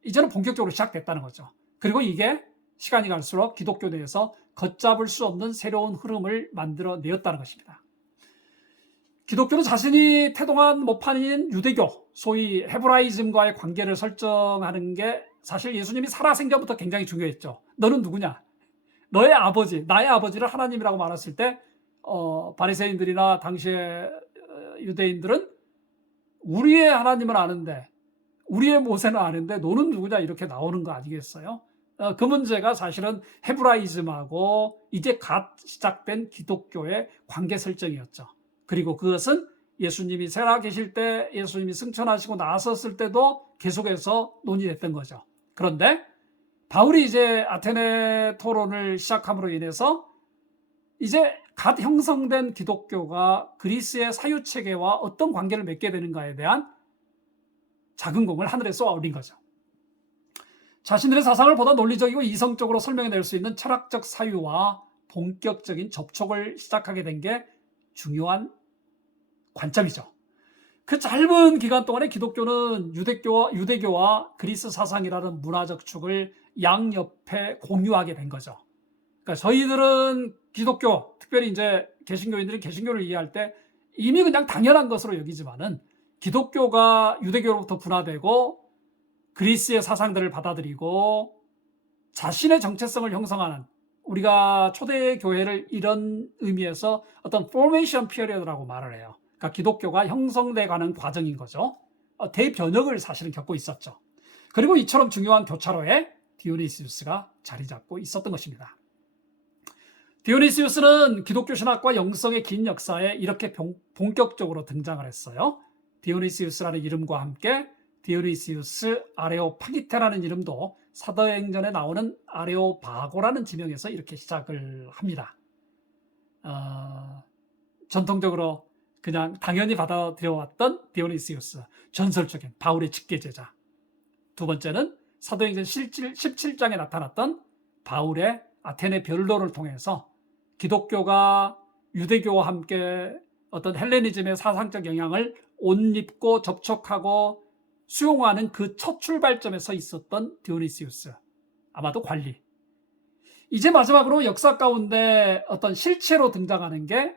이제는 본격적으로 시작됐다는 거죠. 그리고 이게 시간이 갈수록 기독교 내에서 걷잡을 수 없는 새로운 흐름을 만들어내었다는 것입니다. 기독교는 자신이 태동한 모판인 유대교, 소위 헤브라이즘과의 관계를 설정하는 게 사실 예수님이 살아생전부터 굉장히 중요했죠. 너는 누구냐? 너의 아버지, 나의 아버지를 하나님이라고 말했을 때 바리새인들이나 당시의 유대인들은 우리의 하나님은 아는데, 우리의 모세는 아는데 너는 누구냐 이렇게 나오는 거 아니겠어요? 그 문제가 사실은 헤브라이즘하고 이제 갓 시작된 기독교의 관계 설정이었죠. 그리고 그것은 예수님이 살아계실 때, 예수님이 승천하시고 나섰을 때도 계속해서 논의됐던 거죠. 그런데 바울이 이제 아테네 토론을 시작함으로 인해서 이제 갓 형성된 기독교가 그리스의 사유체계와 어떤 관계를 맺게 되는가에 대한 작은 공을 하늘에 쏘아 올린 거죠. 자신들의 사상을 보다 논리적이고 이성적으로 설명해낼 수 있는 철학적 사유와 본격적인 접촉을 시작하게 된 게 중요한 관점이죠. 그 짧은 기간 동안에 기독교는 유대교와 그리스 사상이라는 문화적 축을 양옆에 공유하게 된 거죠. 그러니까 저희들은 기독교, 특별히 이제 개신교인들이 개신교를 이해할 때 이미 그냥 당연한 것으로 여기지만은 기독교가 유대교로부터 분화되고 그리스의 사상들을 받아들이고 자신의 정체성을 형성하는, 우리가 초대 교회를 이런 의미에서 어떤 포메이션 피리어드라고 말을 해요. 그러니까 기독교가 형성돼 가는 과정인 거죠. 대변혁을 사실은 겪고 있었죠. 그리고 이처럼 중요한 교차로에 디오니시우스가 자리 잡고 있었던 것입니다. 디오니시우스는 기독교 신학과 영성의 긴 역사에 이렇게 본격적으로 등장을 했어요. 디오니시우스라는 이름과 함께 디오니시우스 아레오파기테라는 이름도 사도행전에 나오는 아레오바고라는 지명에서 이렇게 시작을 합니다. 전통적으로 그냥 당연히 받아들여왔던 디오니시우스, 전설적인 바울의 직계제자. 두 번째는 사도행전 17장에 나타났던 바울의 아테네 변로를 통해서 기독교가 유대교와 함께 어떤 헬레니즘의 사상적 영향을 옷 입고 접촉하고 수용하는 그 첫 출발점에서 있었던 디오니시우스, 아마도 관리. 이제 마지막으로 역사 가운데 어떤 실체로 등장하는 게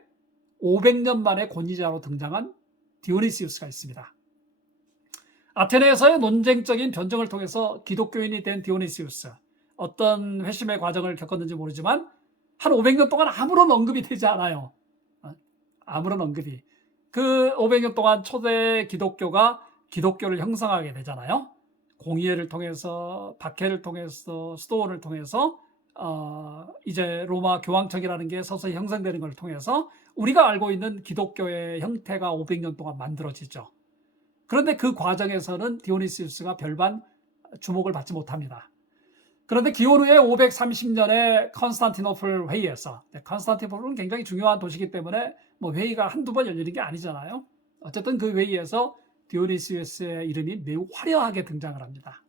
500년 만에 권위자로 등장한 디오니시우스가 있습니다. 아테네에서의 논쟁적인 변정을 통해서 기독교인이 된 디오니시우스, 어떤 회심의 과정을 겪었는지 모르지만 한 500년 동안 아무런 언급이 되지 않아요. 아무런 언급이. 그 500년 동안 초대 기독교가 기독교를 형성하게 되잖아요. 공의회를 통해서, 박해를 통해서, 수도원을 통해서 이제 로마 교황청이라는 게 서서히 형성되는 걸 통해서 우리가 알고 있는 기독교의 형태가 500년 동안 만들어지죠. 그런데 그 과정에서는 디오니시우스가 별반 주목을 받지 못합니다. 그런데 기원 후에 530년에 컨스탄티노플 회의에서, 컨스탄티노플은 굉장히 중요한 도시이기 때문에 뭐 회의가 한두 번 열리는 게 아니잖아요. 어쨌든 그 회의에서 디오니시우스의 이름이 매우 화려하게 등장을 합니다.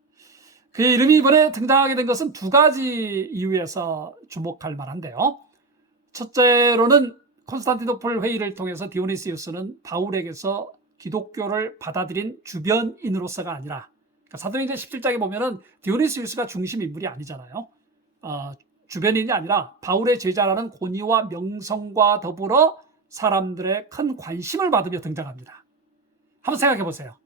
그의 이름이 이번에 등장하게 된 것은 두 가지 이유에서 주목할 만한데요. 첫째로는 콘스탄티노플 회의를 통해서 디오니시우스는 바울에게서 기독교를 받아들인 주변인으로서가 아니라, 그러니까 사도행전 17장에 보면은 디오니시우스가 중심 인물이 아니잖아요. 주변인이 아니라 바울의 제자라는 권위와 명성과 더불어 사람들의 큰 관심을 받으며 등장합니다. 한번 생각해 보세요.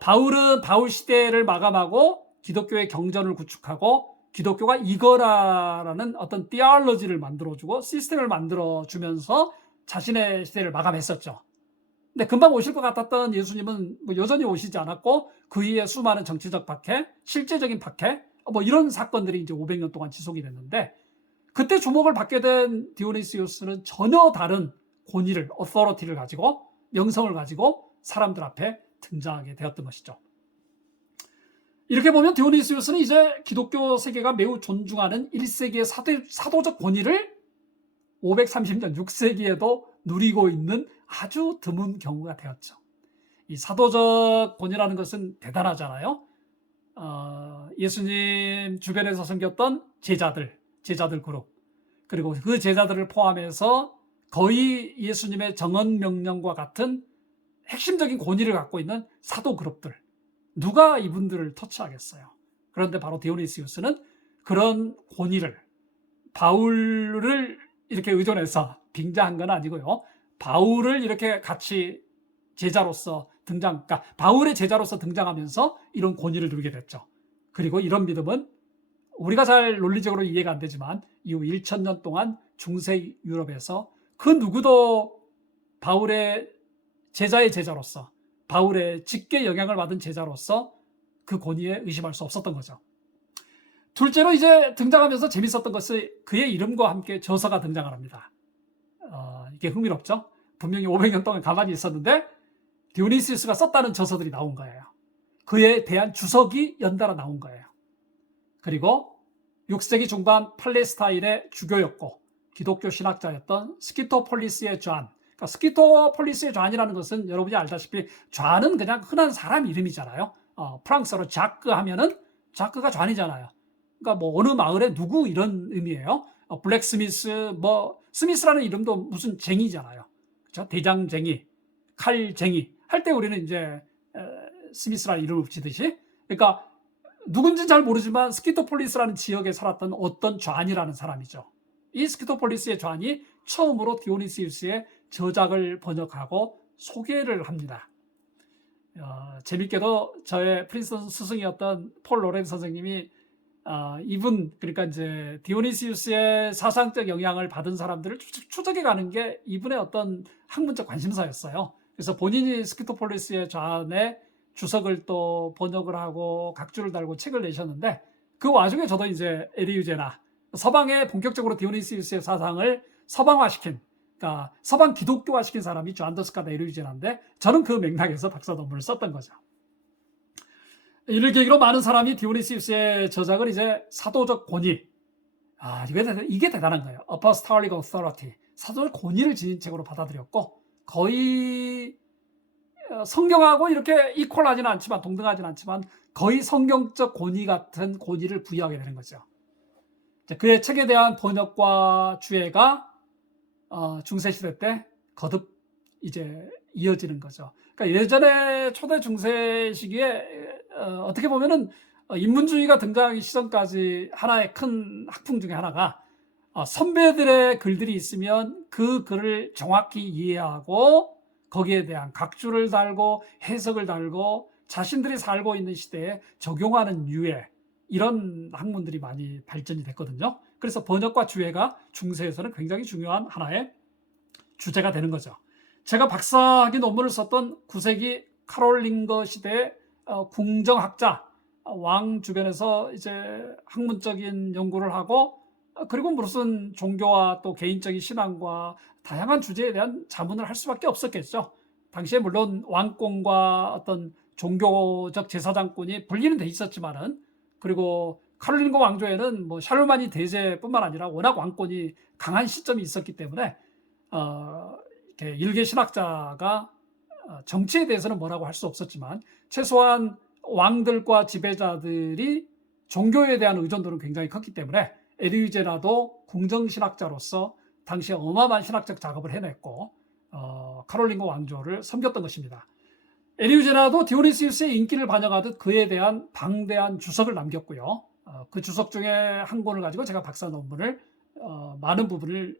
바울은 바울 시대를 마감하고 기독교의 경전을 구축하고 기독교가 이거라라는 어떤 티올로지를 만들어주고 시스템을 만들어주면서 자신의 시대를 마감했었죠. 근데 금방 오실 것 같았던 예수님은 뭐 여전히 오시지 않았고 그 이후에 수많은 정치적 박해, 실제적인 박해, 뭐 이런 사건들이 이제 500년 동안 지속이 됐는데 그때 주목을 받게 된 디오니시우스는 전혀 다른 권위를, authority를 가지고 명성을 가지고 사람들 앞에 등장하게 되었던 것이죠. 이렇게 보면 디오니시우스는 이제 기독교 세계가 매우 존중하는 1세기의 사도적 권위를 530년 6세기에도 누리고 있는 아주 드문 경우가 되었죠. 이 사도적 권위라는 것은 대단하잖아요. 예수님 주변에서 섬겼던 제자들 그룹, 그리고 그 제자들을 포함해서 거의 예수님의 정언 명령과 같은 핵심적인 권위를 갖고 있는 사도 그룹들, 누가 이분들을 터치하겠어요? 그런데 바로 디오니시우스는 그런 권위를, 바울을 이렇게 의존해서 빙자한 건 아니고요. 바울을 이렇게 같이 제자로서 그러니까 바울의 제자로서 등장하면서 이런 권위를 누리게 됐죠. 그리고 이런 믿음은 우리가 잘 논리적으로 이해가 안 되지만 이후 1000년 동안 중세 유럽에서 그 누구도 바울의 제자의 제자로서, 바울의 직계 영향을 받은 제자로서 그 권위에 의심할 수 없었던 거죠. 둘째로 이제 등장하면서 재밌었던 것은 그의 이름과 함께 저서가 등장을 합니다. 이게 흥미롭죠? 분명히 500년 동안 가만히 있었는데 디오니시우스가 썼다는 저서들이 나온 거예요. 그에 대한 주석이 연달아 나온 거예요. 그리고 6세기 중반 팔레스타인의 주교였고 기독교 신학자였던 스키토폴리스의 존, 그러니까 스키토폴리스의 존이라는 것은 여러분이 알다시피 존은 그냥 흔한 사람 이름이잖아요. 프랑스어로 자크 하면은 자크가 존이잖아요. 그러니까 뭐 어느 마을에 누구 이런 의미예요. 블랙스미스, 뭐 스미스라는 이름도 무슨 쟁이잖아요. 그렇죠? 대장쟁이, 칼쟁이 할 때 우리는 이제 스미스라는 이름을 붙이듯이, 그러니까 누군지는 잘 모르지만 스키토폴리스라는 지역에 살았던 어떤 존이라는 사람이죠. 이 스키토폴리스의 존이 처음으로 디오니시우스의 저작을 번역하고 소개를 합니다. 재밌게도 저의 프린스턴 스승이었던 폴 로렌 선생님이 이분, 그러니까 이제 디오니시우스의 사상적 영향을 받은 사람들을 추적해 가는 게 이분의 어떤 학문적 관심사였어요. 그래서 본인이 스키토폴리스의 존의 주석을 또 번역을 하고 각주를 달고 책을 내셨는데 그 와중에 저도 이제 에리유제나 서방에 본격적으로 디오니시우스의 사상을 서방화시킨, 그러니까 서방 기독교화시킨 사람이 존 더스카다 에리유제나인데 저는 그 맥락에서 박사 논문을 썼던 거죠. 이를 계기로 많은 사람이 디오니시우스의 저작을 이제 사도적 권위, 이게 대단한 거예요. Apostolic Authority, 사도적 권위를 지닌 책으로 받아들였고, 거의 성경하고 이렇게 이퀄하지는 않지만, 동등하지는 않지만 거의 성경적 권위 같은 권위를 부여하게 되는 거죠. 그의 책에 대한 번역과 주해가 중세시대 때 거듭 이제 이어지는 거죠. 그러니까 예전에 초대 중세 시기에 어떻게 보면은 인문주의가 등장하기 시점까지 하나의 큰 학풍 중에 하나가 선배들의 글들이 있으면 그 글을 정확히 이해하고 거기에 대한 각주를 달고 해석을 달고 자신들이 살고 있는 시대에 적용하는 유해, 이런 학문들이 많이 발전이 됐거든요. 그래서 번역과 주해가 중세에서는 굉장히 중요한 하나의 주제가 되는 거죠. 제가 박사학위 논문을 썼던 9세기 카롤링거 시대의 궁정학자, 왕 주변에서 이제 학문적인 연구를 하고, 그리고 무슨 종교와 또 개인적인 신앙과 다양한 주제에 대한 자문을 할 수밖에 없었겠죠. 당시에 물론 왕권과 어떤 종교적 제사장권이 분리는 돼 있었지만은, 그리고 카롤린거 왕조에는 뭐 샬루마니 대제뿐만 아니라 워낙 왕권이 강한 시점이 있었기 때문에 이렇게 일개 신학자가 정치에 대해서는 뭐라고 할 수 없었지만 최소한 왕들과 지배자들이 종교에 대한 의존도는 굉장히 컸기 때문에 에리유제나도 궁정신학자로서 당시에 어마어마한 신학적 작업을 해냈고 카롤린거 왕조를 섬겼던 것입니다. 에리유제나도 디오니시우스의 인기를 반영하듯 그에 대한 방대한 주석을 남겼고요. 그 주석 중에 한 권을 가지고 제가 박사 논문을 많은 부분을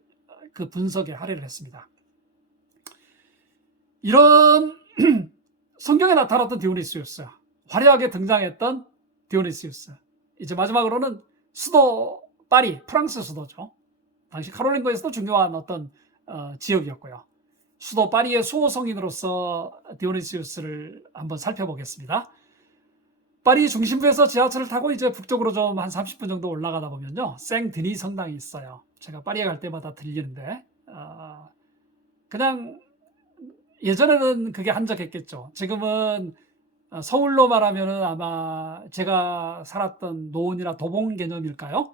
그 분석에 할애를 했습니다. 이런 성경에 나타났던 디오니시우스, 화려하게 등장했던 디오니시우스, 이제 마지막으로는 수도 파리, 프랑스 수도죠. 당시 카롤린거에서도 중요한 어떤 지역이었고요. 수도 파리의 수호 성인으로서 디오니시우스를 한번 살펴보겠습니다. 파리 중심부에서 지하철을 타고 이제 북쪽으로 좀 한 30분 정도 올라가다 보면요, 생드니 성당이 있어요. 제가 파리에 갈 때마다 들리는데 그냥 예전에는 그게 한적했겠죠. 지금은 서울로 말하면은 아마 제가 살았던 노원이나 도봉 개념일까요?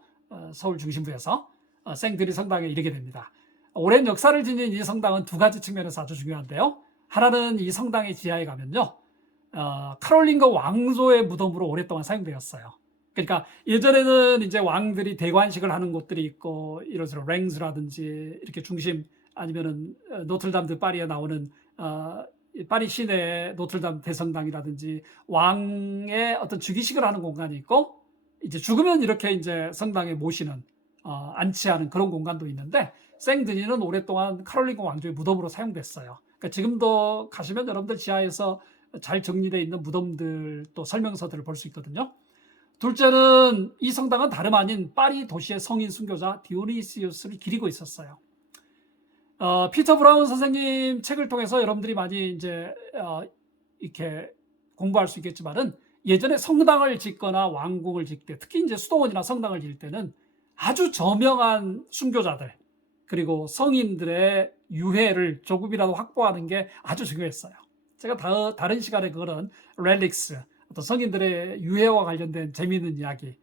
서울 중심부에서 생드니 성당에 이르게 됩니다. 오랜 역사를 지닌 이 성당은 두 가지 측면에서 아주 중요한데요. 하나는 이 성당의 지하에 가면요, 카롤린거 왕조의 무덤으로 오랫동안 사용되었어요. 그러니까 예전에는 이제 왕들이 대관식을 하는 곳들이 있고, 이런 랭즈라든지 이렇게 중심, 아니면은 노틀담 드 파리에 나오는 파리 시내의 노틀담 대성당이라든지 왕의 어떤 즉위식을 하는 공간이 있고, 이제 죽으면 이렇게 이제 성당에 모시는 안치하는 그런 공간도 있는데, 생드니는 오랫동안 카롤린거 왕조의 무덤으로 사용됐어요. 그러니까 지금도 가시면 여러분들 지하에서 잘 정리되어 있는 무덤들, 또 설명서들을 볼 수 있거든요. 둘째는 이 성당은 다름 아닌 파리 도시의 성인 순교자 디오니시우스를 기리고 있었어요. 피터 브라운 선생님 책을 통해서 여러분들이 많이 이제 이렇게 공부할 수 있겠지만은, 예전에 성당을 짓거나 왕궁을 짓을 때, 특히 이제 수도원이나 성당을 지을 때는 아주 저명한 순교자들, 그리고 성인들의 유해를 조금이라도 확보하는 게 아주 중요했어요. 제가 다른 시간에 그거는 렐릭스, 어떤 성인들의 유해와 관련된 재미있는 이야기,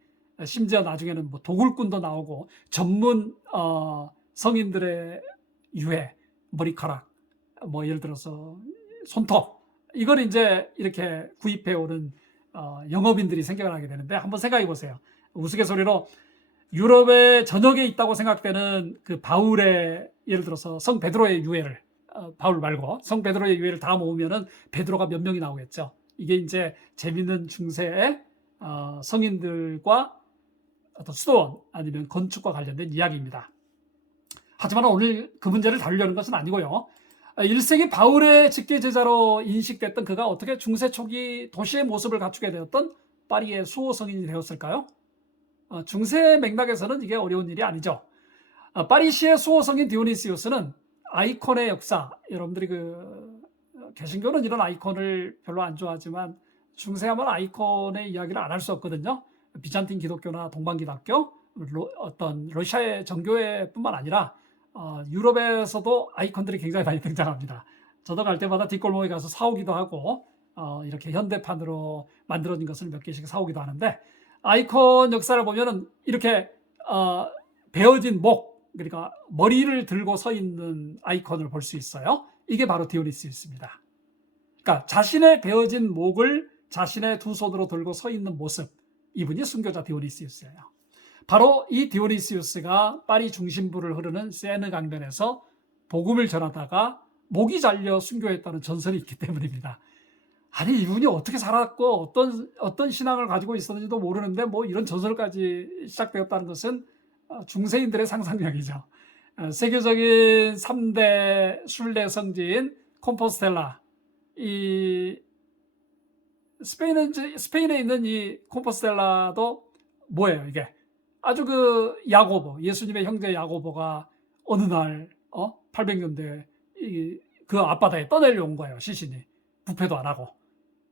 심지어 나중에는 뭐 도굴꾼도 나오고 전문 성인들의 유해, 머리카락, 뭐 예를 들어서 손톱, 이걸 이제 이렇게 구입해 오는 영업인들이 생겨나게 되는데, 한번 생각해 보세요. 우스갯소리로 유럽의 전역에 있다고 생각되는 그 바울의, 예를 들어서 성 베드로의 유해를, 바울 말고 성 베드로의 유해를 다 모으면은 베드로가 몇 명이 나오겠죠. 이게 이제 재밌는 중세의 성인들과 어떤 수도원 아니면 건축과 관련된 이야기입니다. 하지만 오늘 그 문제를 다루려는 것은 아니고요. 1세기 바울의 직계 제자로 인식됐던 그가 어떻게 중세 초기 도시의 모습을 갖추게 되었던 파리의 수호 성인이 되었을까요? 중세 맥락에서는 이게 어려운 일이 아니죠. 파리시의 수호 성인 디오니시우스는 아이콘의 역사, 여러분들이 개신교는 이런 아이콘을 별로 안 좋아하지만 중세하면 아이콘의 이야기를 안 할 수 없거든요. 비잔틴 기독교나 동방 기독교, 어떤 러시아의 정교회 뿐만 아니라 유럽에서도 아이콘들이 굉장히 많이 등장합니다. 저도 갈 때마다 뒷골목에 가서 사오기도 하고 이렇게 현대판으로 만들어진 것을 몇 개씩 사오기도 하는데, 아이콘 역사를 보면은 이렇게 베어진 목, 그러니까 머리를 들고 서 있는 아이콘을 볼 수 있어요. 이게 바로 디오니시우스입니다. 그러니까 자신의 베어진 목을 자신의 두 손으로 들고 서 있는 모습, 이분이 순교자 디오니시우스예요. 바로 이 디오니시우스가 파리 중심부를 흐르는 세느 강변에서 복음을 전하다가 목이 잘려 순교했다는 전설이 있기 때문입니다. 아니, 이분이 어떻게 살았고 어떤 신앙을 가지고 있었는지도 모르는데 뭐 이런 전설까지 시작되었다는 것은 중세인들의 상상력이죠. 세계적인 3대 순례 성지인 콤포스텔라, 이 스페인에 있는 이 콤포스텔라도 뭐예요, 이게? 아주 그 야고보, 예수님의 형제 야고보가 어느 날 800년대 그 앞바다에 떠내려온 거예요, 시신이. 부패도 안 하고.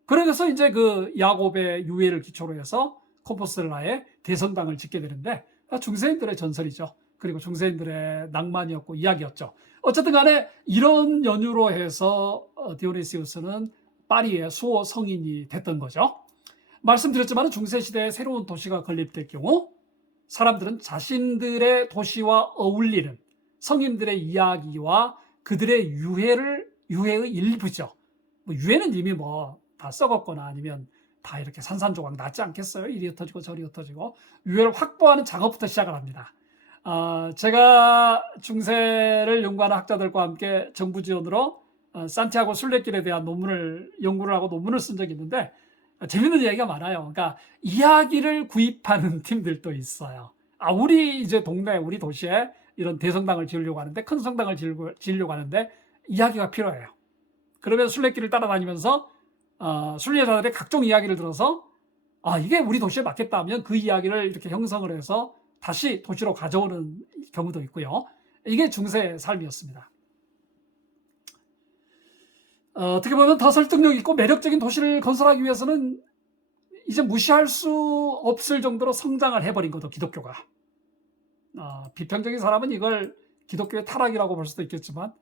그래서 이제 그 야곱의 유해를 기초로 해서 콤포스텔라에 대성당을 짓게 되는데, 중세인들의 전설이죠. 그리고 중세인들의 낭만이었고 이야기였죠. 어쨌든 간에 이런 연유로 해서 디오니시우스는 파리의 수호 성인이 됐던 거죠. 말씀드렸지만 중세시대에 새로운 도시가 건립될 경우 사람들은 자신들의 도시와 어울리는 성인들의 이야기와 그들의 유해의 일부죠. 뭐 유해는 이미 뭐 다 썩었거나 아니면 다 이렇게 산산조각 났지 않겠어요? 이리 흩어지고 저리 흩어지고. 유해를 확보하는 작업부터 시작을 합니다. 제가 중세를 연구하는 학자들과 함께 정부 지원으로 산티아고 순례길에 대한 연구를 하고 논문을 쓴 적이 있는데, 재밌는 이야기가 많아요. 그러니까 이야기를 구입하는 팀들도 있어요. 우리 이제 동네, 우리 도시에 이런 대성당을 지으려고 하는데, 큰 성당을 지으려고 하는데 이야기가 필요해요. 그러면 순례길을 따라다니면서 순례자들의 각종 이야기를 들어서 이게 우리 도시에 맞겠다 하면 그 이야기를 이렇게 형성을 해서 다시 도시로 가져오는 경우도 있고요. 이게 중세의 삶이었습니다. 어떻게 보면 더 설득력 있고 매력적인 도시를 건설하기 위해서는 이제 무시할 수 없을 정도로 성장을 해버린 거죠, 기독교가. 비평적인 사람은 이걸 기독교의 타락이라고 볼 수도 있겠지만,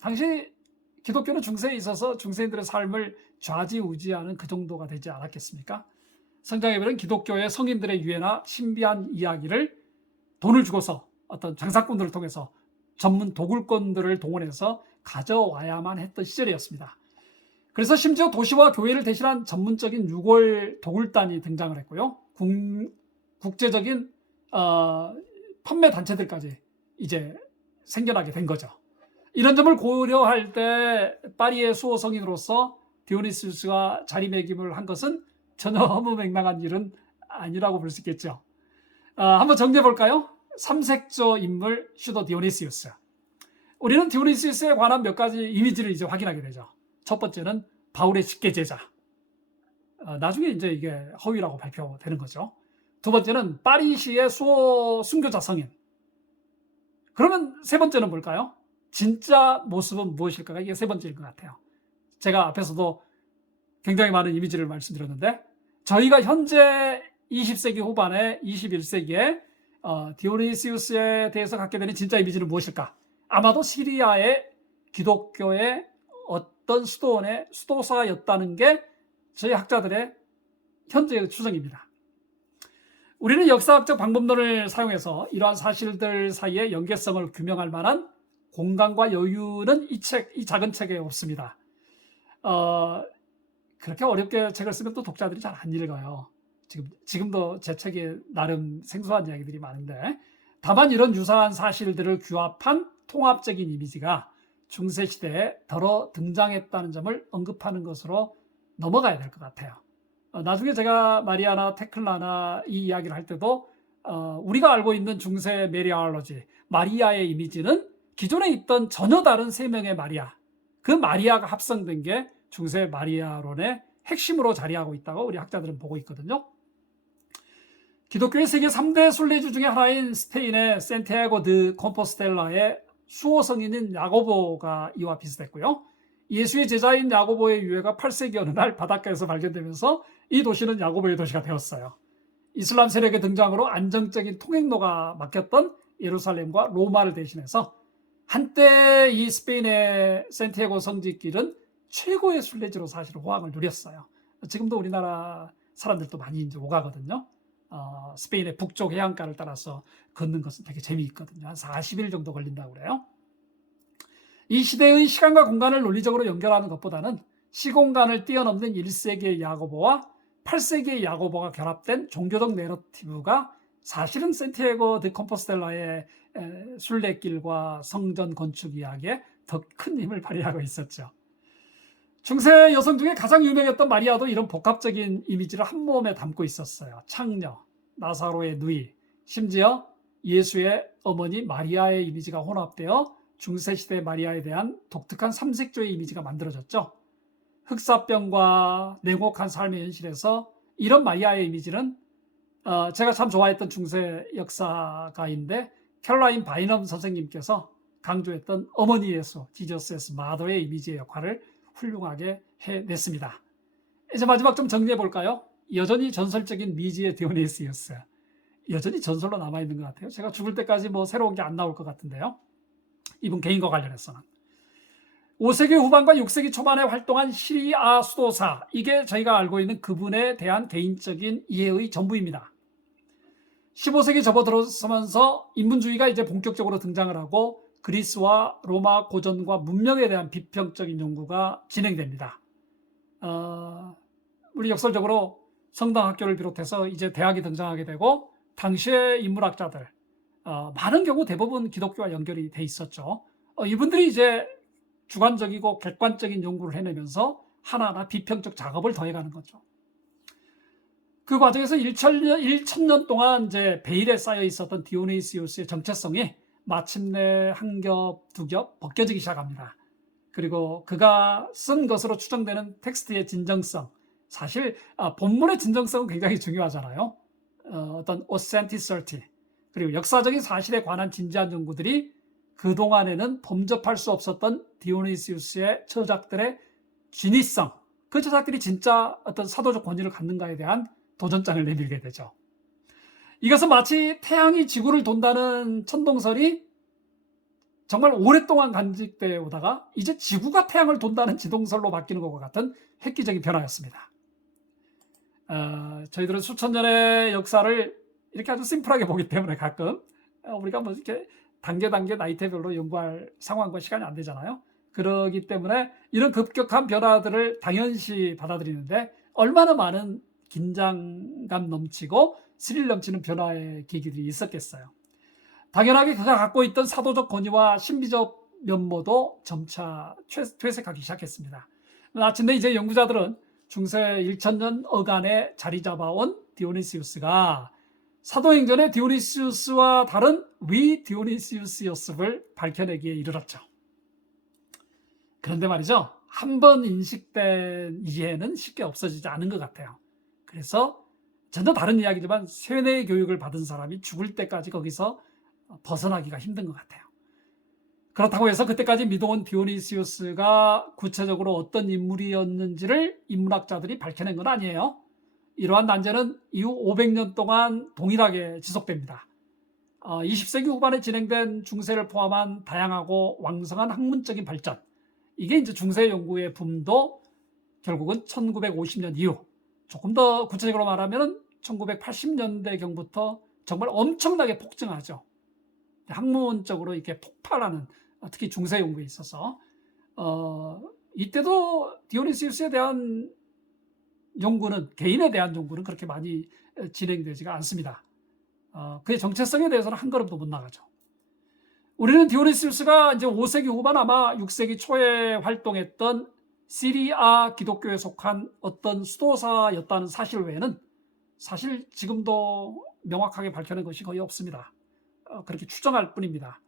당시 기독교는 중세에 있어서 중세인들의 삶을 좌지우지하는 그 정도가 되지 않았겠습니까? 성장해버린 기독교의 성인들의 유해나 신비한 이야기를 돈을 주고서 어떤 장사꾼들을 통해서 전문 도굴꾼들을 동원해서 가져와야만 했던 시절이었습니다. 그래서 심지어 도시와 교회를 대신한 전문적인 유골 도굴단이 등장을 했고요. 국제적인 판매 단체들까지 이제 생겨나게 된 거죠. 이런 점을 고려할 때 파리의 수호 성인으로서 디오니시우스가 자리매김을 한 것은 전혀 허무맹랑한 일은 아니라고 볼 수 있겠죠. 한번 정리해 볼까요? 삼색조 인물 슈도 디오니시우스. 우리는 디오니시우스에 관한 몇 가지 이미지를 이제 확인하게 되죠. 첫 번째는 바울의 직계제자. 나중에 이제 이게 허위라고 발표되는 거죠. 두 번째는 파리시의 수호 순교자 성인. 그러면 세 번째는 뭘까요? 진짜 모습은 무엇일까가 이게 세 번째인 것 같아요. 제가 앞에서도 굉장히 많은 이미지를 말씀드렸는데, 저희가 현재 20세기 후반에 21세기에 디오니시우스에 대해서 갖게 되는 진짜 이미지는 무엇일까? 아마도 시리아의 기독교의 어떤 수도원의 수도사였다는 게 저희 학자들의 현재의 추정입니다. 우리는 역사학적 방법론을 사용해서 이러한 사실들 사이의 연계성을 규명할 만한 공간과 여유는 이 작은 책에 없습니다. 그렇게 어렵게 책을 쓰면 또 독자들이 잘 안 읽어요. 지금도 제 책에 나름 생소한 이야기들이 많은데, 다만 이런 유사한 사실들을 규합한 통합적인 이미지가 중세시대에 덜어 등장했다는 점을 언급하는 것으로 넘어가야 될 것 같아요. 나중에 제가 마리아나 테클라나 이 이야기를 할 때도 우리가 알고 있는 중세 메리아올로지, 마리아의 이미지는 기존에 있던 전혀 다른 세 명의 마리아, 그 마리아가 합성된 게 중세 마리아론의 핵심으로 자리하고 있다고 우리 학자들은 보고 있거든요. 기독교의 세계 3대 순례주 중에 하나인 스페인의 산티아고 드 콤포스텔라의 수호 성인인 야고보가 이와 비슷했고요. 예수의 제자인 야고보의 유해가 8세기 어느 날 바닷가에서 발견되면서 이 도시는 야고보의 도시가 되었어요. 이슬람 세력의 등장으로 안정적인 통행로가 막혔던 예루살렘과 로마를 대신해서 한때 이 스페인의 산티아고 성지길은 최고의 순례지로 사실 호황을 누렸어요. 지금도 우리나라 사람들도 많이 이제 오가거든요. 스페인의 북쪽 해안가를 따라서 걷는 것은 되게 재미있거든요. 한 40일 정도 걸린다고 그래요. 이 시대의 시간과 공간을 논리적으로 연결하는 것보다는 시공간을 뛰어넘는 1세기의 야고보와 8세기의 야고보가 결합된 종교적 내러티브가 사실은 산티아고 드 콤포스텔라의 순례길과 성전 건축 이야기에 더 큰 힘을 발휘하고 있었죠. 중세 여성 중에 가장 유명했던 마리아도 이런 복합적인 이미지를 한 몸에 담고 있었어요. 창녀, 나사로의 누이, 심지어 예수의 어머니 마리아의 이미지가 혼합되어 중세시대 마리아에 대한 독특한 삼색조의 이미지가 만들어졌죠. 흑사병과 냉혹한 삶의 현실에서 이런 마리아의 이미지는 제가 참 좋아했던 중세 역사가인데 캐롤라인 바이넘 선생님께서 강조했던 어머니 예수, 지저스 에스 마더의 이미지의 역할을 훌륭하게 해냈습니다. 이제 마지막 좀 정리해 볼까요? 여전히 전설적인 미지의 디오니시우스. 여전히 전설로 남아있는 것 같아요. 제가 죽을 때까지 뭐 새로운 게 안 나올 것 같은데요. 이분 개인과 관련해서는. 5세기 후반과 6세기 초반에 활동한 시리아 수도사, 이게 저희가 알고 있는 그분에 대한 개인적인 이해의 전부입니다. 15세기 접어들어서면서 인문주의가 이제 본격적으로 등장을 하고 그리스와 로마 고전과 문명에 대한 비평적인 연구가 진행됩니다. 우리 역설적으로 성당학교를 비롯해서 이제 대학이 등장하게 되고 당시의 인문학자들, 많은 경우 대부분 기독교와 연결이 돼 있었죠. 이분들이 이제 주관적이고 객관적인 연구를 해내면서 하나하나 비평적 작업을 더해가는 거죠. 그 과정에서 1000년 동안 이제 베일에 쌓여 있었던 디오니시우스의 정체성이 마침내 한 겹, 두 겹 벗겨지기 시작합니다. 그리고 그가 쓴 것으로 추정되는 텍스트의 진정성, 사실 본문의 진정성은 굉장히 중요하잖아요. 어떤 authenticity, 그리고 역사적인 사실에 관한 진지한 연구들이 그동안에는 범접할 수 없었던 디오니시우스의 저작들의 진위성, 그 저작들이 진짜 어떤 사도적 권위를 갖는가에 대한 도전장을 내밀게 되죠. 이것은 마치 태양이 지구를 돈다는 천동설이 정말 오랫동안 간직되어 오다가 이제 지구가 태양을 돈다는 지동설로 바뀌는 것과 같은 획기적인 변화였습니다. 저희들은 수천 년의 역사를 이렇게 아주 심플하게 보기 때문에 가끔 우리가 뭐 이렇게 단계 나이테별로 연구할 상황과 시간이 안 되잖아요. 그러기 때문에 이런 급격한 변화들을 당연시 받아들이는데 얼마나 많은 긴장감 넘치고 스릴 넘치는 변화의 계기들이 있었겠어요. 당연하게 그가 갖고 있던 사도적 권위와 신비적 면모도 점차 퇴색하기 시작했습니다. 마침내 이제 연구자들은 중세 1000년 어간에 자리 잡아온 디오니시우스가 사도행전의 디오니시우스와 다른 위 디오니시우스였음을 밝혀내기에 이르렀죠. 그런데 말이죠, 한번 인식된 이해는 쉽게 없어지지 않은 것 같아요. 그래서 전혀 다른 이야기지만 세뇌 교육을 받은 사람이 죽을 때까지 거기서 벗어나기가 힘든 것 같아요. 그렇다고 해서 그때까지 믿어온 디오니시우스가 구체적으로 어떤 인물이었는지를 인문학자들이 밝혀낸 건 아니에요. 이러한 난제는 이후 500년 동안 동일하게 지속됩니다. 20세기 후반에 진행된 중세를 포함한 다양하고 왕성한 학문적인 발전, 이게 이제 중세 연구의 붐도 결국은 1950년 이후, 조금 더 구체적으로 말하면 1980년대경부터 정말 엄청나게 폭증하죠. 학문적으로 이렇게 폭발하는, 특히 중세 연구에 있어서 이때도 디오니시우스에 대한 연구는, 개인에 대한 연구는 그렇게 많이 진행되지가 않습니다. 그의 정체성에 대해서는 한 걸음도 못 나가죠. 우리는 디오니시우스가 이제 5세기 후반 아마 6세기 초에 활동했던 시리아 기독교에 속한 어떤 수도사였다는 사실 외에는 사실 지금도 명확하게 밝혀낸 것이 거의 없습니다. 그렇게 추정할 뿐입니다.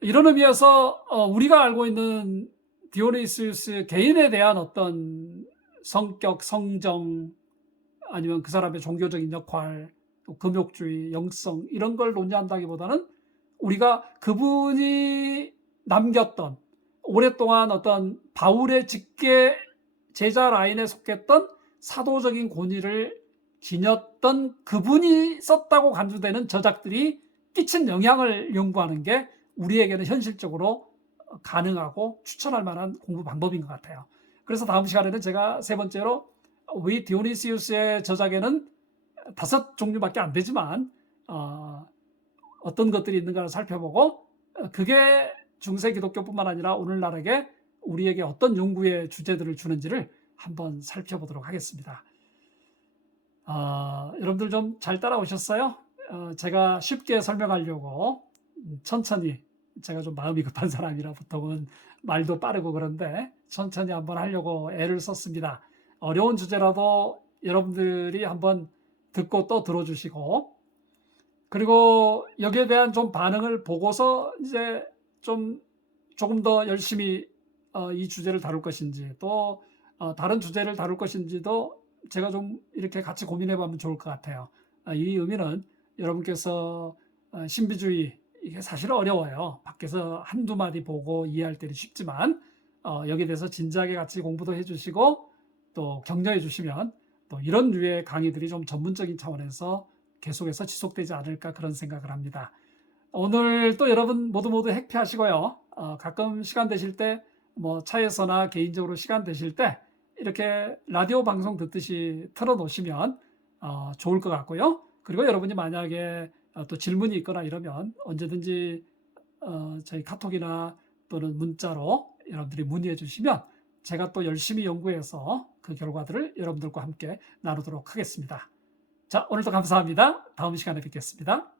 이런 의미에서 우리가 알고 있는 디오니시우스 개인에 대한 어떤 성격, 성정, 아니면 그 사람의 종교적인 역할, 또 금욕주의, 영성, 이런 걸 논의한다기보다는 우리가 그분이 남겼던 오랫동안 어떤 바울의 직계 제자 라인에 속했던 사도적인 권위를 지녔던 그분이 썼다고 간주되는 저작들이 끼친 영향을 연구하는 게 우리에게는 현실적으로 가능하고 추천할 만한 공부 방법인 것 같아요. 그래서 다음 시간에는 제가 세 번째로 위 디오니시우스의 저작에는 5종류밖에 안 되지만 어떤 것들이 있는가를 살펴보고 그게 중세 기독교뿐만 아니라 오늘날에게 우리에게 어떤 연구의 주제들을 주는지를 한번 살펴보도록 하겠습니다. 여러분들 좀 잘 따라오셨어요? 제가 쉽게 설명하려고 천천히, 제가 좀 마음이 급한 사람이라 보통은 말도 빠르고 그런데 천천히 한번 하려고 애를 썼습니다. 어려운 주제라도 여러분들이 한번 듣고 또 들어주시고, 그리고 여기에 대한 좀 반응을 보고서 이제 조금 더 열심히 이 주제를 다룰 것인지 또 다른 주제를 다룰 것인지도 제가 좀 이렇게 같이 고민해 보면 좋을 것 같아요. 이 의미는 여러분께서 신비주의, 이게 사실 어려워요. 밖에서 한두 마디 보고 이해할 때는 쉽지만 여기에 대해서 진지하게 같이 공부도 해주시고 또 격려해 주시면 또 이런 류의 강의들이 좀 전문적인 차원에서 계속해서 지속되지 않을까 그런 생각을 합니다. 오늘 또 여러분 모두 해피하시고요. 가끔 시간 되실 때 뭐 차에서나 개인적으로 시간 되실 때 이렇게 라디오 방송 듣듯이 틀어놓으시면 좋을 것 같고요. 그리고 여러분이 만약에 또 질문이 있거나 이러면 언제든지 저희 카톡이나 또는 문자로 여러분들이 문의해 주시면 제가 또 열심히 연구해서 그 결과들을 여러분들과 함께 나누도록 하겠습니다. 자, 오늘도 감사합니다. 다음 시간에 뵙겠습니다.